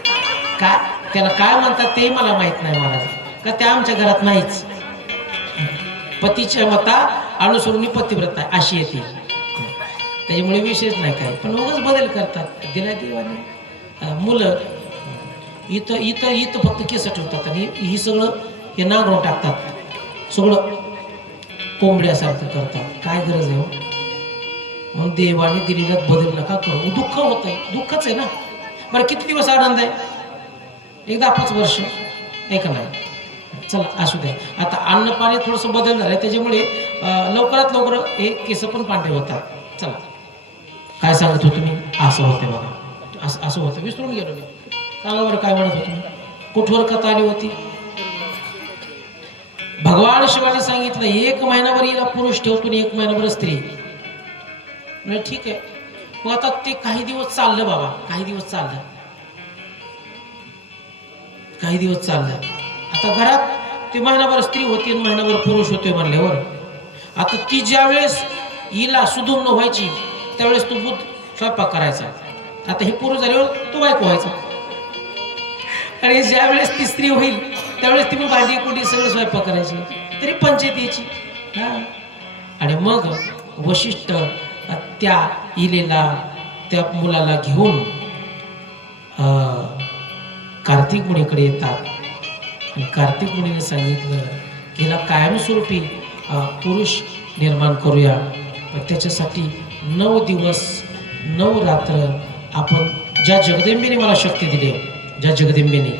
काय त्याला काय म्हणतात तेही मला माहित नाही महाराज, का त्या आमच्या घरात नाहीच. पतीच्या मता अनुसरून पतिव्रत आहे अशी येते, त्याच्यामुळे विशेष नाही काय, पण उगाच बदल करतात दिल्या देवाने. मुलं इथं इथं इथं फक्त केस ठेवतात आणि ही सगळं हे नांगरून टाकतात, सगळं कोंबड्यासारखं करतात. काय गरज आहे? म्हणून देवाने दिलेल्यात बदल नका करू. दुःख होत आहे, दुःखच आहे ना. बरं किती दिवस आनंद आहे? एकदा 5 वर्ष आहे का नाही? चला असू द्या. आता अन्न पाणी थोडंसं बदल झालं, त्याच्यामुळे लवकरात लवकर हे केस पण पांढरे होतात. चला काय सांगत होतो मी? असं होते बघा, असं होतं, विसरून गेलो मी. सांगा बरं काय म्हणत होतो? कुठवर कथा आली होती? भगवान शिवाने सांगितलं 1 महिनाभर हिला पुरुष ठेवतो आणि 1 महिनाभर स्त्री. म्हणजे ठीक आहे. मग आता ते काही दिवस चाललं बाबा, काही दिवस चाललं. आता घरात ते महिनाभर स्त्री होती आणि महिनाभर पुरुष होते म्हणल्यावर, आता ती ज्या वेळेस हिला सुधून व्हायची त्यावेळेस तो बुद्ध स्वयंपाक करायचा. आता हे पुरुष झाल्यावर तो बायको व्हायचा, आणि ज्या वेळेस ती स्त्री होईल त्यावेळेस ती भांडी कुंडी सगळं स्वयंपाक करायची, तरी पंचायत यायची. आणि मग वशिष्ठ त्या इलेला, त्या मुलाला घेऊन कार्तिक मुनीकडे येतात. आणि कार्तिक मुनीने सांगितलं की हिला कायमस्वरूपी पुरुष निर्माण करूया, पण त्याच्यासाठी 9 दिवस 9 रात्र आपण, ज्या जगदंबेने मला शक्ती दिली, ज्या जगदंबेने,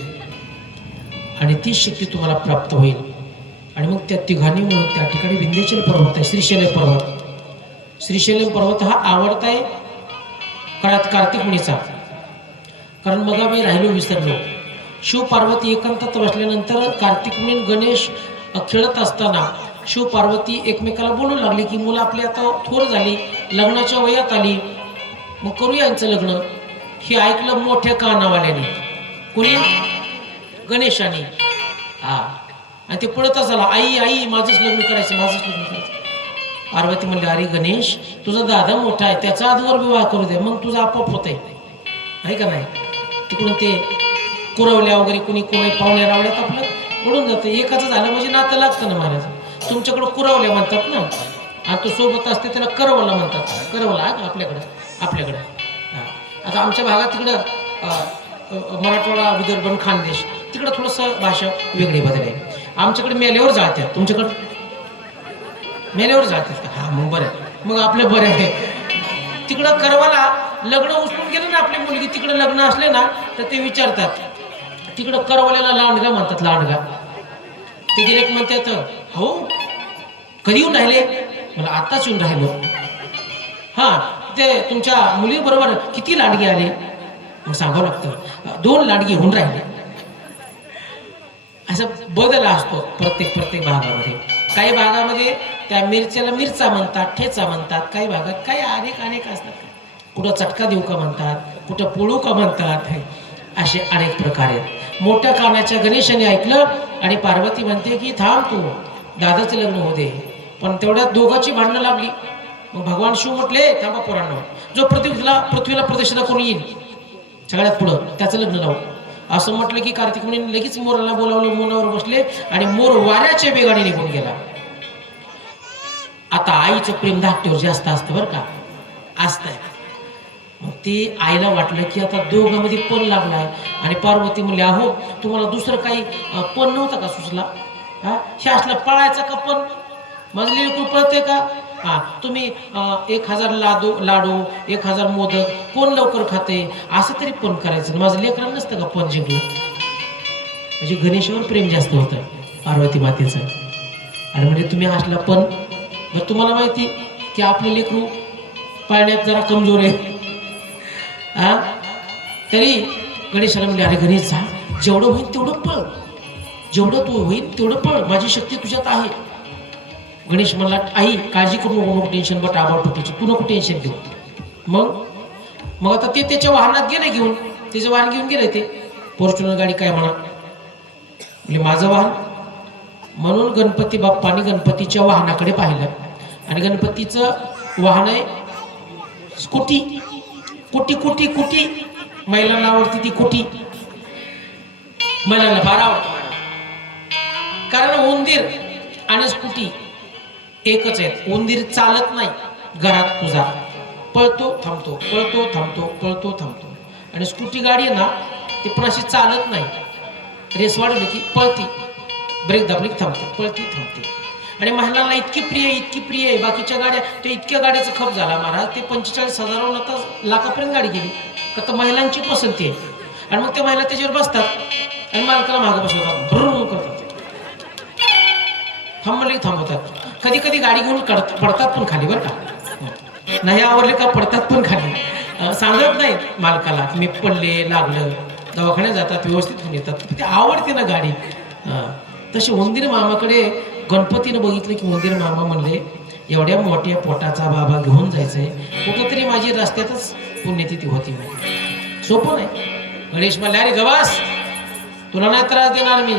आणि ती शक्ती तुम्हाला प्राप्त होईल. आणि मग त्या तिघांनी म्हणून त्या ठिकाणी विंध्याचल पर्वत आहे, श्रीशैल्य पर्वत. श्रीशैल्य पर्वत हा आवडता आहे काळात कार्तिक मुनीचा. कारण मग आम्ही राहिलो विसरलो. शिव पार्वती एकांतात बसल्यानंतर कार्तिक मुनी गणेश खेळत असताना शिव पार्वती एकमेकाला बोलू लागली की मुलं आपली आता थोर झाली, लग्नाच्या वयात आली, मग करूया यांचं लग्न. हे ऐकलं मोठ्या कानावाल्याने, कोणी? गणेशाने. आणि ते पळतच आला, आई आई माझंच लग्न करायचं, माझंच लग्न करायचं. पार्वती म्हणली अरे गणेश, तुझा दादा मोठा आहे, त्याचा आधीवर विवाह करू दे, मग तुझा आपोआप होत आहे का नाही? तिकडून ते कुरवल्या वगैरे कोणी पाहुण्या रावल्यात आपलं पडून जातं. एकाचं झालं म्हणजे नातं लागतं ना महाराज. तुमच्याकडं कुरवल्या म्हणतात ना, आणि तो सोबत असते त्याला करवला म्हणतात. करवला आपल्याकडं हां. आता आमच्या भागात तिकडं मराठवाडा, विदर्भ, खानदेश तिकडं थोडंसं भाषा वेगळी बदल आहे. आमच्याकडे मेल्यावर जाळतात, तुमच्याकडं मेल्यावर जाळतात का? हां, मग बरं आहे, मग आपलं बरं आहे. तिकडं करवाला लग्न उचलून गेलं ना आपली मुलगी, तिकडं लग्न असले ना तर ते विचारतात, तिकडं करवाल्याला लांडगा म्हणतात, लांडगा. ते गिरेक म्हणतात, हो कधी येऊन राहिले? मला आत्ताच येऊन राहिलो. हां, ते तुमच्या मुलीबरोबर किती लांडगे आले? मग सांगावं लागतं 2 लांडगे होऊन राहिले. असं बदल असतो प्रत्येक भागामध्ये. काही भागामध्ये त्या मिरच्याला मिरचा म्हणतात, ठेचा म्हणतात. काही भागात काही अनेक असतात. कुठं चटका देऊ का म्हणतात, कुठं पोळू का म्हणतात. असे अनेक प्रकार आहेत. मोठ्या कानाच्या गणेशाने ऐकलं आणि पार्वती म्हणते की थांब तू, दादाचं लग्न होऊ दे. पण तेवढ्यात दोघांची भांडणं लागली. मग भगवान शिव म्हटले थांबा पोरांनो, जो पृथ्वीला प्रदक्षिणा करून येईल सगळ्यात पुढं त्याचं लग्न लावू. असं म्हटलं की कार्तिक मुनीने लगेच मोराला बोलावलं, मोरावर बसले आणि मोर वाऱ्याच्या वेगाने निघून गेला. आता आईचं प्रेम धाकट्यावर जास्त असतं बरं का, असतंय. मग ती आईला वाटलं की आता दोघांमध्ये पण लागलाय. आणि पार्वती म्हणली, अहो तुम्हाला दुसरं काही पण नव्हतं का सुचला? हा, हे असलं पळायचं का पण? माझं लेकरू पळते का? हां, तुम्ही 1000 लाडू 1000 मोदक कोण लवकर खाते असं तरी पण करायचं. माझं लेकरांना नसतं का पण जिंकलं? म्हणजे गणेशावर प्रेम जास्त होतं पार्वती मातेचं. आणि म्हणजे तुम्ही असला पण, मग तुम्हाला माहिती की आपले लेकरू पाळण्यात जरा कमजोर आहे. हां, तरी गणेशाला म्हणजे अरे गणेश जा, जेवढं होईल तेवढं पळ, जेवढं तू होईल तेवढं पळ, माझी शक्ती तुझ्यात आहे. गणेश म्हणला, आई काळजी करू नको, टेन्शन बट अबाउट टीचर, तू नको टेन्शन घेऊ. मग आता ते त्याच्या वाहनात गेले घेऊन, त्याचं वाहन घेऊन गेले. ते फॉर्च्युनर गाडी काय म्हणा, म्हणजे माझं वाहन. म्हणून गणपती बाप्पाने गणपतीच्या वाहनाकडे पाहिलं. आणि गणपतीचं वाहन आहे स्कूटी. कुटी महिलांना आवडती ती कुटी, महिलांना फार आवडतं. कारण उंदीर आणि स्कूटी एकच आहेत. उंदीर चालत नाही घरात तुझा, पळतो थांबतो, पळतो थांबतो, पळतो थांबतो. आणि स्कूटी गाडी आहे ना, ती पण अशी चालत नाही, रेस वाढवली की पळती, ब्रेक दाबली की थांबते, पळती थांबते. आणि महिलांना इतकी प्रिय आहे. बाकीच्या गाड्या, ते इतक्या गाड्याचा खप झाला महाराज, ते 45,000 आता लाखापर्यंत गाडी गेली का, तर महिलांची पसंती आहे. आणि मग त्या महिला त्याच्यावर बसतात आणि मालकाला मागं बसवतात, भरून करतात, थांबले थांबवतात. कधी कधी गाडी घेऊन पडतात पण खाली बरं का, नाही आवडले का पडतात पण खाली. सांगत नाहीत मालकाला मी पडले, लागलं, दवाखान्यात जातात, व्यवस्थित होऊन येतात. ते आवडते ना गाडी. तसे उंदीर मामाकडे गणपतीनं बघितलं की उंदीर मामा म्हणले, एवढ्या मोठ्या पोटाचा बाबा घेऊन जायचंय, कुठंतरी माझी रस्त्यातच पुण्यतिथी होती. सोपं नाही. गणेश म्हणले, अरे गवास, तुला नाही त्रास देणार मी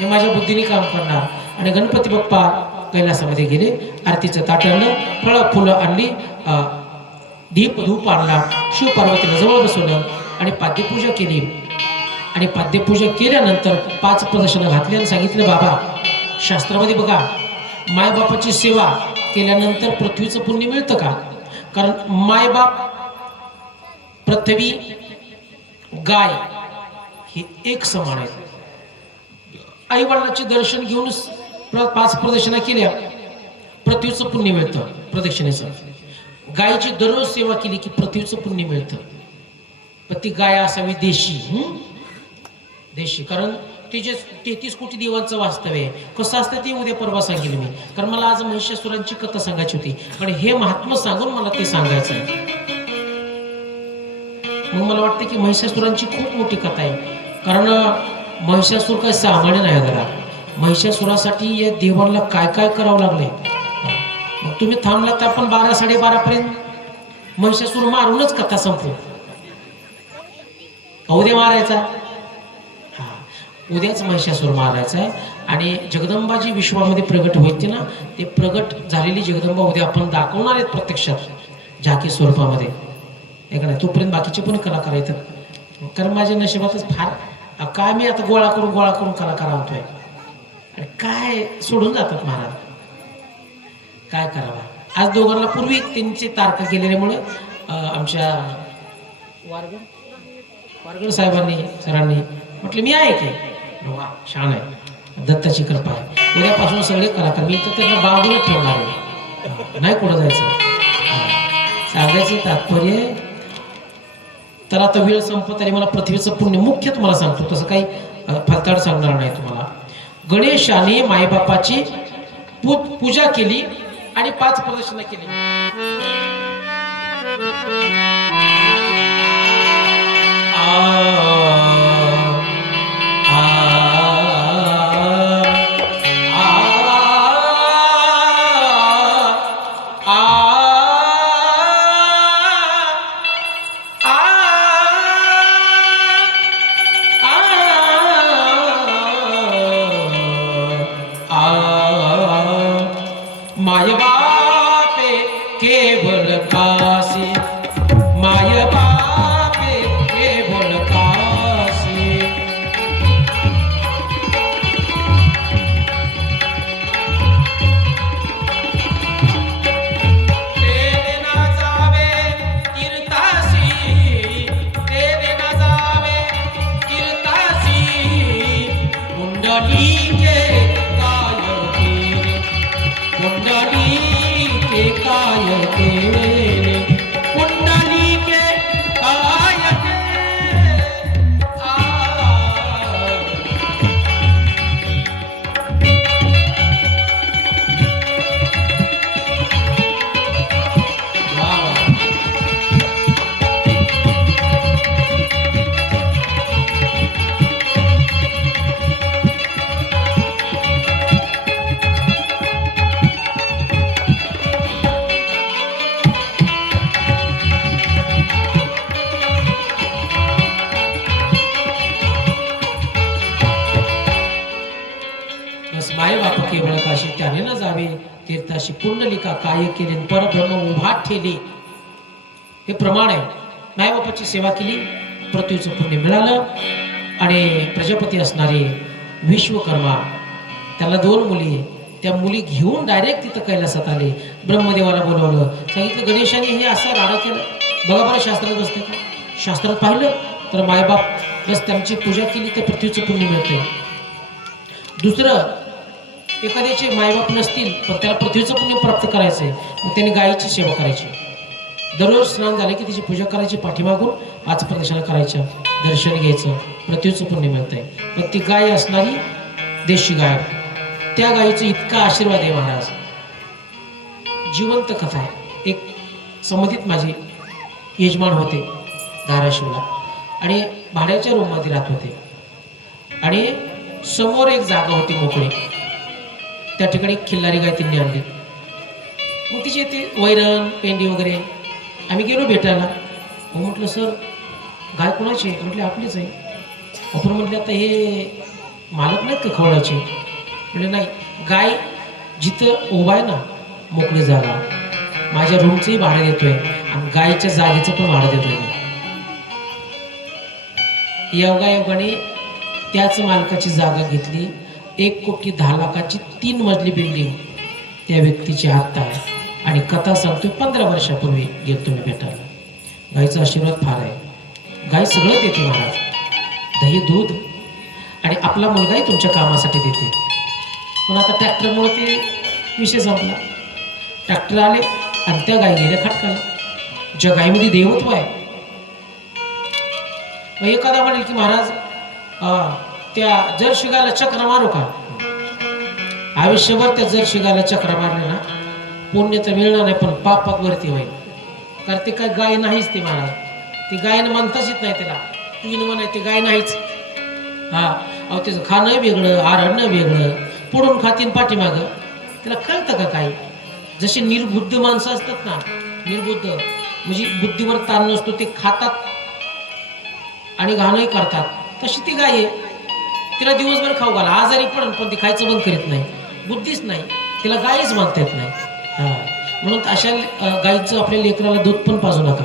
माझ्या बुद्धीने काम करणार. आणि गणपती बाप्पा कैलासामध्ये गेले. आरतीचं ताट आणलं, फळं फुलं आणली, दीप धूप आणला, शिव पार्वतीला जवळ बसवलं आणि पाद्यपूजा केली. आणि पाद्यपूजा केल्यानंतर 5 प्रदर्शनं घातली आणि सांगितलं, बाबा शास्त्रामध्ये बघा, मायबापाची सेवा केल्यानंतर पृथ्वीचं पुण्य मिळतं का? कारण मायबाप, पृथ्वी, गाय हे एक समान आहेत. आई वडिलांचे दर्शन घेऊन 5 प्रदक्षिणा केल्या, पृथ्वीचं पुण्य मिळतं प्रदक्षिणेचं. गायची दररोज सेवा केली की पृथ्वीचं पुण्य मिळतं. पण ती गाय असावी देशी, कारण तिचे 33 कोटी देवांचं वास्तव्य आहे. कसं असतं ते उद्या परवा सांगेल मी, कारण मला आज महिषासुरांची कथा सांगायची होती. पण हे महात्मा सांगून मला ते सांगायचं आहे. मग मला वाटतं की महिषासुरांची खूप मोठी कथा आहे. कारण महिषासूर काय सामान्य नाही जरा. महिषासुरासाठी या देवांना काय काय करावं लागले. मग तुम्ही थांबला तर आपण 12 साडेबारा पर्यंत महिषासूर मारूनच कथा संपू. उद्या मारायचा, हा उद्याच महिषासूर मारायचा आहे. आणि जगदंबा जी विश्वामध्ये प्रगट होते ना, ते प्रगट झालेली जगदंबा उद्या आपण दाखवणार आहेत प्रत्यक्षात झाकी स्वरूपामध्ये, आहे का नाही. तोपर्यंत बाकीचे पण कलाकार येतात. कारण माझ्या नशिबातच फार काय, मी आता गोळा करून कलाकार आणतोय आणि काय सोडून जातात महाराज. काय करावा. आज दोघांना पूर्वी त्यांची तारखा केलेल्यामुळे आमच्या वारगड साहेबांनी सरांनी म्हटलं मी आहे की वा छान आहे दत्ताची कृपा आहे उद्यापासून सगळे कलाकार मी तर त्यांना बाजूला ठेवणार आहे नाही कुठं जायचं सांगायचं तात्पर्य तर आता वेळ संपत आणि मला पृथ्वीचं पुण्य मुख्य तुम्हाला सांगतो तसं काही फलताड सांगणार नाही तुम्हाला गणेशाने मायबापाची पूजा केली आणि 5 प्रदर्शनं केली माय बापे केवल काशी माय बापे केवल काशी तेरे ना जावे तीर्थाशी तेरे ना जावे तीर्थाशी कुंडली के कुंडली के काय केले कुंडली के काय माय बाप केवळ काशी त्याने न जावे तीर्थाशी कुंडलिका काय केले परब्रह्म उभा ठेले हे प्रमाण आहे मायबापाची सेवा केली पृथ्वीचं पुण्य मिळालं आणि प्रजापती असणारे विश्वकर्मा त्याला 2 मुली त्या मुली घेऊन डायरेक्ट तिथं कैलासात आले ब्रह्मदेवाला बोलवलं सांगितलं गणेशाने हे असं राडा केलं बघा बरं शास्त्रात बसते का शास्त्रात पाहिलं तर मायबाप बस त्यांची पूजा केली तर पृथ्वीचं पुण्य मिळते दुसरं एखाद्याचे मायबाप नसतील पण त्याला पृथ्वीचं पुण्य प्राप्त करायचं आहे मग त्याने गायीची सेवा करायची दररोज स्नान झाले की तिची पूजा करायची पाठीमागून 5 प्रदक्षिणा करायच्या दर्शन घ्यायचं पृथ्वीचं पुण्य मिळतंय पण ती गाय असणारी देशी गाय त्या गायीचा इतका आशीर्वाद आहे महाराज जिवंत कथा आहे एक संबंधित माझे यजमान होते धाराशिवला आणि भाड्याच्या रूममध्ये राहत होते आणि समोर एक जागा होती मोकळी त्या ठिकाणी खिल्लारी गाय त्यांनी आणली मग तिचे ते वैरण पेंडी वगैरे आम्ही गेलो भेटायला मग म्हटलं सर गाय कोणाची आहे म्हटले आपलीच आहे आपण म्हटलं आता हे मालक नाहीत का खवळाचे म्हणजे नाही गाय जिथं उभा आहे ना मोकळी जागा माझ्या रूमचंही भाडं देतोय आणि गायच्या जागेचं पण भाडं देतोय मी योगायोगाने त्याच मालकाची जागा घेतली 1,10,00,000ची 3 मजली बिल्डिंग त्या व्यक्तीची आत्ता आहे आणि कथा सांगतोय 15 वर्षापूर्वी गेलो तुम्ही भेटायला गायचा आशीर्वाद फार आहे गाय सगळं देते महाराज दही दूध आणि आपला मुलगाही तुमच्या कामासाठी देते पण आता ट्रॅक्टरमुळे ते विषय संपला ट्रॅक्टर आले आणि त्या गाय गेल्या खटकाला ज्या गायीमध्ये देवत्व आहे मग एखादा म्हणेल की महाराज त्या जर्सी गायला चक्र मारू का आयुष्यभर त्या जर्सी गायला चक्र मारले ना पुण्य तर मिळणार नाही पण पापात वरती होईल कारण ते काय गाय नाहीच ते महाराज ती गायनं म्हणताच येत नाही त्याला 3 म्हण आहे ते गाय नाहीच अहो त्याचं खाणं वेगळं आरडणं वेगळं पुढून खातीन पाठीमागं त्याला कळतं का काही जसे निर्बुद्ध माणसं असतात ना निर्बुद्ध म्हणजे बुद्धीवर ताण नसतो ते खातात आणि घाणही करतात तशी ती गाय आहे तिला दिवसभर खाऊ घाला आजारी पडन पण ती खायचं बंद करीत नाही बुद्धीच नाही तिला गायच मानता येत नाही म्हणून अशा गायीचं आपल्या लेकराला दूध पण पाजू नका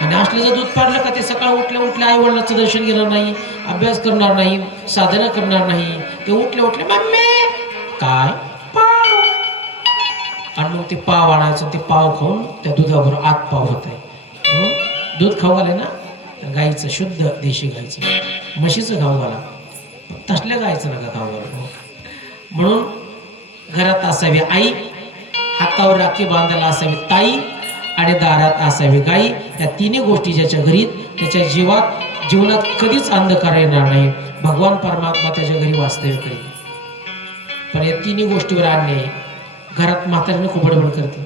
आणि असलं जर दूध पाडलं का ते सकाळ उठल्या आई वडिलांचं दर्शन घेणार नाही अभ्यास करणार नाही साधना करणार नाही ते उठले मम्मी काय आणि मग ते पाव आणायचं, ते पाव खाऊन त्या दुधाबरोबर आत पाव होत आहे. म्हणून दूध खाऊ घाले ना गाईचं, शुद्ध देशी गाईचं, म्हशीचं खाऊ घाला, तसल्या गायचं नका खाऊ घाला. म्हणून घरात असावी आई, हातावर राखी बांधायला असावी ताई, आणि दारात असावी गाई. या तिन्ही गोष्टी ज्याच्या घरी, त्याच्या जीवनात कधीच अंधकार येणार नाही. भगवान परमात्मा त्याच्या घरी वास्तव्य करेल. पण या तिन्ही गोष्टीवर आणणे, घरात म्हातारीने खूप बडबड करते,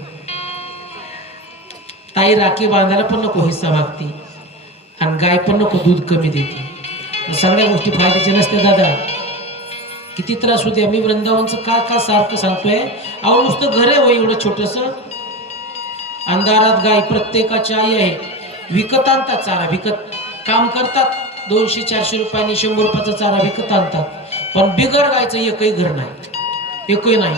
ताई राखी बांधायला पण नको हिस्सा मागते, आणि गाय पण नको दूध कमी देते. सगळ्या गोष्टी फायद्याच्या नसते दादा. किती त्रास होते. मी वृंदावनचं का सारखं सांगतोय. अहो नुसतं घर आहे हो एवढं छोटंसं, अंधारात गाय प्रत्येकाची आई आहे. विकत आणतात चारा, विकत काम करतात, 200-400 रुपयांनी 100 रुपयाचा चारा विकत आणतात. पण बिगर गायचं एकही घर नाही, एकही नाही.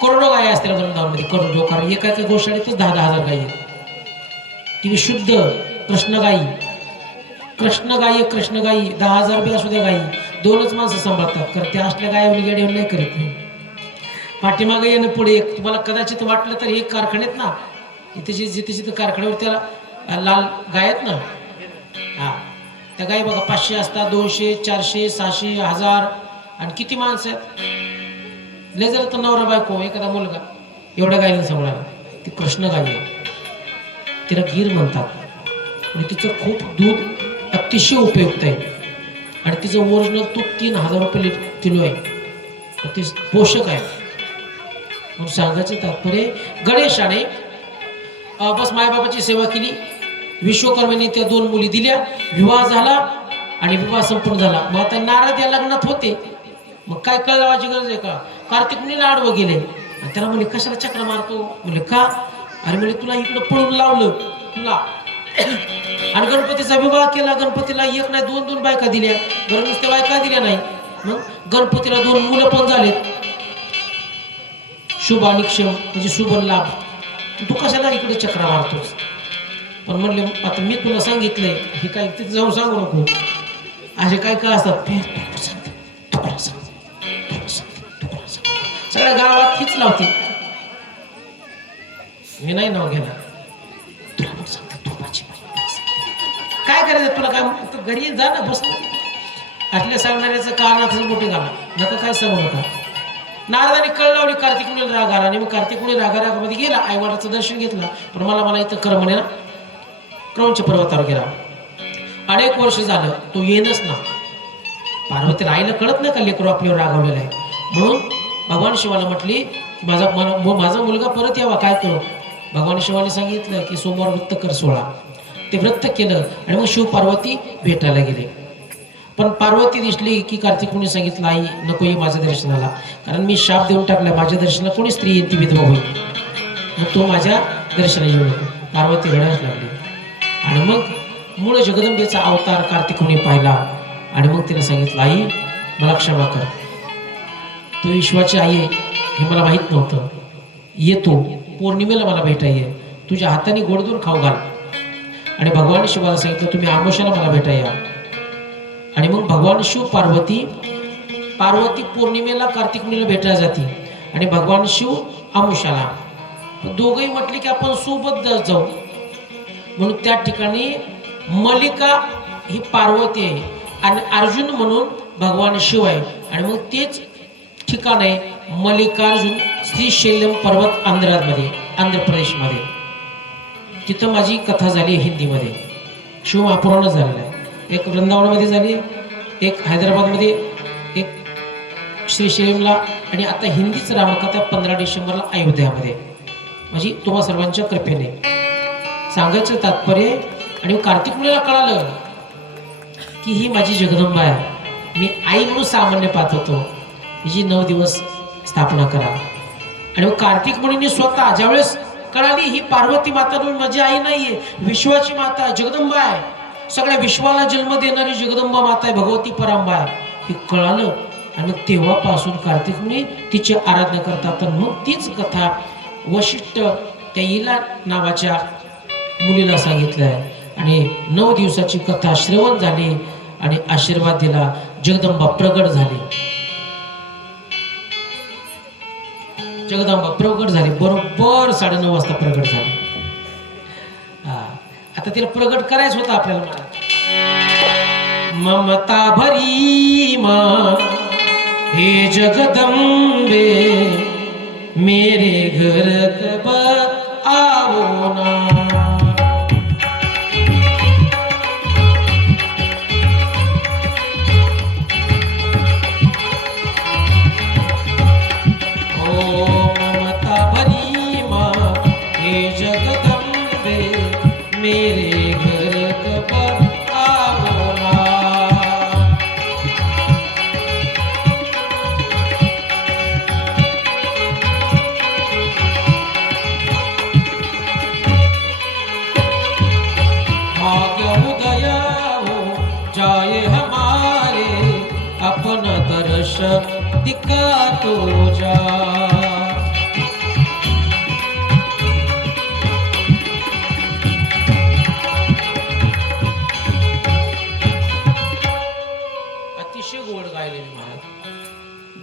करोडो गाय असतील वृंदावनमध्ये, करोडो. कारण एका गोशाळेतच 10-10 हजार गायी आहेत. ती शुद्ध कृष्णगाई, कृष्णगाई, कृष्णगाई. 10,000 बी असू द्या गायी, 2च माणसं सांभाळतात. कारण त्या असल्या गाय गेड्या नाही करत नाही. पाठीमागे येणं पुढे. तुम्हाला कदाचित वाटलं तर एक कारखान्यात ना, इथे जिथे जिथे कारखान्यावर त्याला लाल गाय आहेत ना, हा त्या गाई बघा 500 असतात, 200, 400, 600, 1000. आणि किती माणसं आहेत. लय झालं तर नवरा बायको, एखादा मुलगा, एवढ्या गायीला सांभाळायला. ती कृष्ण गाय आहे, तिला गीर म्हणतात. आणि तिचं खूप दूध अतिशय उपयुक्त आहे. आणि तिचं ओरिजिनल तूप 3000 रुपये किलो आहे. ते पोषक आहे. म्हणून सांगायचं तात्पर्य, गणेशाने बस मायबाबाची सेवा केली. विश्वकर्मेने त्या 2 मुली दिल्या, विवाह झाला आणि विवाह संपूर्ण झाला. मग आता नारद या लग्नात होते. मग काय कळवायची गरज आहे का. कार्तिक मुनीला आडवं गेले. आणि त्याला म्हणले कशाला चक्र मारतो. म्हणले का. अरे म्हणजे तुला इकडं पळून लावलं तुला. आणि गणपतीचा विवाह केला. गणपतीला 1 नाही 2 बायका दिल्या. बरं नुसत्या बायका दिल्या नाही, मग गणपतीला 2 मुलं पण झालेत. शुभ आणि क्षम म्हणजे शुभ लाभ. तू कशाला इकडे चक्रा मारतोस. पण म्हणले आता मी तुला सांगितलंय, हे काय तिथे जाऊन सांगू नको. असे काय काय असतात, सगळ्या गावात हीच लावते. मी नाही नाव घेणार. तुला पण सांगते काय करायचं. तुला काय घरी जा ना, बस. असल्या सांगणाऱ्याचं कानाचं मोठे घाला नका, काय सांगू नका. नारदाने कळ लावली. कार्तिक मुनीला राग आला. आणि मग कार्तिक मुनी रागामध्ये गेला. आईवडिलाचं दर्शन घेतलं. पण मला इथं कर म्हणे ना, क्रौंच पर्वतावर गेला. अनेक वर्ष झालं तो येणच ना. पार्वती आईला कळत नाही का लेकरू आपल्यावर रागावलेला आहे. म्हणून भगवान शिवाला म्हटली माझा मुलगा परत यावा, काय करू. भगवान शिवाने सांगितलं की सोमवार व्रत कर 16. ते व्रत केलं. आणि मग शिव पार्वती भेटायला गेले. पण पार्वती दिसली की कार्तिक मुनी सांगितलं आई नको ये माझ्या दर्शनाला, कारण मी शाप देऊन टाकला. माझ्या दर्शनाला कोणी स्त्री येते विधवा होईल, मग तो माझ्या दर्शनाला येऊ नको. पार्वती रडायला लागली. आणि मग मूळ जगदंबेचा अवतार कार्तिक मुनी पाहिला. आणि मग तिने सांगितलं आई मला क्षमा कर, तू विश्वाची आई आहे हे मला माहीत नव्हतं. येतो पौर्णिमेला मला भेटाय, तुझ्या हाताने गोडधोड खाऊ घाल. आणि भगवान शिवाला सांगितलं तुम्ही आमोशाला मला भेटा या. आणि मग भगवान शिव पार्वती पौर्णिमेला कार्तिक मुनीला भेटायला जाते. आणि भगवान शिव आमोशाला. दोघंही म्हटले की आपण सोबत जाऊ. म्हणून त्या ठिकाणी मल्लिका ही पार्वती आहे आणि अर्जुन म्हणून भगवान शिव आहे. आणि मग तेच ठिकाण आहे मल्लिकार्जुन श्रीशैल्यम पर्वत आंध्र प्रदेशमध्ये. तिथं माझी कथा झाली हिंदीमध्ये, शिव महापुराण झालेलं आहे. एक वृंदावनमध्ये झाली, एक हैदराबादमध्ये, एक श्रीशैल्यमला, आणि आता हिंदीच रामकथा 15 डिसेंबरला अयोध्यामध्ये. म्हणजे तुम्हा सर्वांच्या कृपेने सांगायचं तात्पर्य. आणि कार्तिक मुनीला कळालं की ही माझी जगदंबा आहे, मी आई म्हणून सामान्य पाहत होतो, हिची 9 दिवस स्थापना करा. आणि मग कार्तिक मुनीने स्वतः ज्यावेळेस कळाली ही पार्वती माता म्हणून माझी आई नाहीये, विश्वाची माता जगदंबा आहे, सगळ्या विश्वाला जन्म देणारी जगदंबा माता आहे, भगवती परांबा आहे, हे कळालं. आणि मग तेव्हापासून कार्तिक मुनी तिची आराधना करतात. मग तीच कथा वशिष्ठ त्या इला नावाच्या मुलीला सांगितलं आहे. आणि 9 दिवसाची कथा श्रवण झाली आणि आशीर्वाद दिला, जगदंबा प्रगट झाली. जगदंबा प्रगट झाली, बरोबर 9:30 वाजता प्रगट झाली. आता तिला प्रगट करायचं होतं आपल्याला. मला ममता भरी माँ हे जगदंबे मेरे घर कब आओ ना. मेरे घर कब आओ ना. भाग्य उदय हो जाए हमारे अपना दर्श दिखा तो जा. गोड गायले महाराज.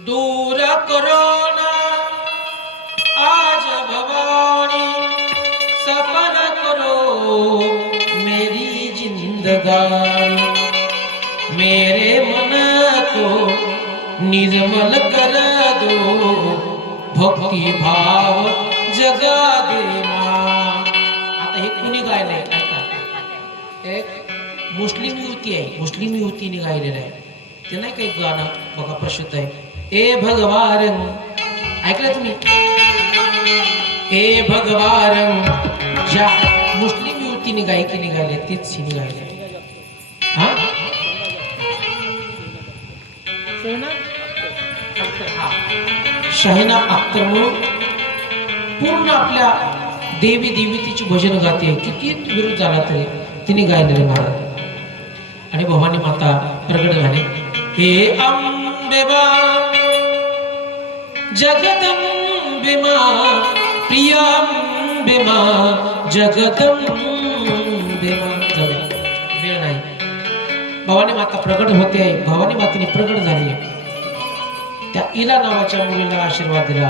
दूर करोना आज भवानी सफल करो मेरी जिंदगानी. मेरे मन को निर्मल कर दो भक्ति भाव जगा दे माँ. आता हे कुणी गायलंय ऐका. एक मुस्लिम युवती आहे, मुस्लिम युवतीने गायलेलं आहे. ते नाही काही गाणं बघा प्रसिद्ध आहे. ए भगवान ऐकलं तुम्ही? ए भगवान ज्या मुस्लिम युवतीने गायकीने गायले तेच हिने गायले. हा शाहिना अख्तर म्हणून पूर्ण आपल्या देवी देवतेची भजन गाते. किती विरोध झाला तरी तिने गायलेले महाराज. आणि भवानी माता प्रगट झाली. हे अंबे मां जगदंबे मां प्रियांबे मां जगदंबे मां. वेळ नाही. भवानी माता प्रगट होते आहे. भवानी मातेने प्रगट झाली. त्या इला नावाच्या मुलीला आशीर्वाद दिला,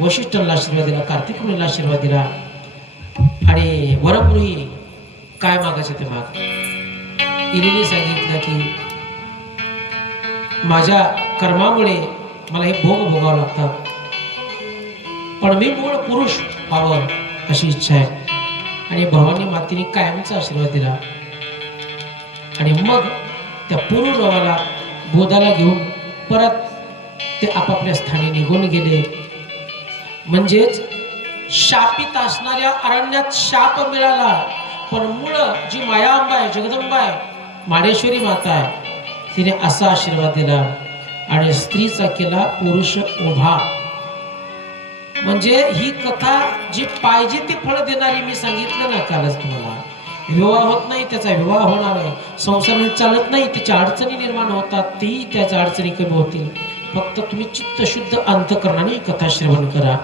वशिष्ठांना आशीर्वाद दिला, कार्तिक मुलीला आशीर्वाद दिला. आणि वरमुळी काय मागायचं ते माग. इलीने सांगितलं की माझ्या कर्मामुळे मला हे भोग भोगावं लागतात, पण मी मूळ पुरुष व्हावं अशी इच्छा आहे. आणि भवानी मातेने कायमचा आशीर्वाद दिला. आणि मग त्या पुरुषवाला बोधाला घेऊन परत ते आपापल्या स्थानी निघून गेले. म्हणजेच शापित असणाऱ्या अरण्यात शाप मिळाला, पण मूळ जी मायाअंबा आहे, जगदंबा आहे, माडेश्वरी माता आहे, तिने असा आशीर्वाद दिला आणि स्त्रीचा केला पुरुष उभा. म्हणजे ही कथा जी पाहिजे ती फळ देणारी. मी सांगितलं ना कालच तुम्हाला, विवाह होत नाही त्याचा विवाह होणार आहे, संसार चालत नाही त्याच्या अडचणी निर्माण होतात, ती त्याच्या अडचणी कमी होतील. फक्त तुम्ही चित्त शुद्ध अंतकरणाने कथा श्रवण करा.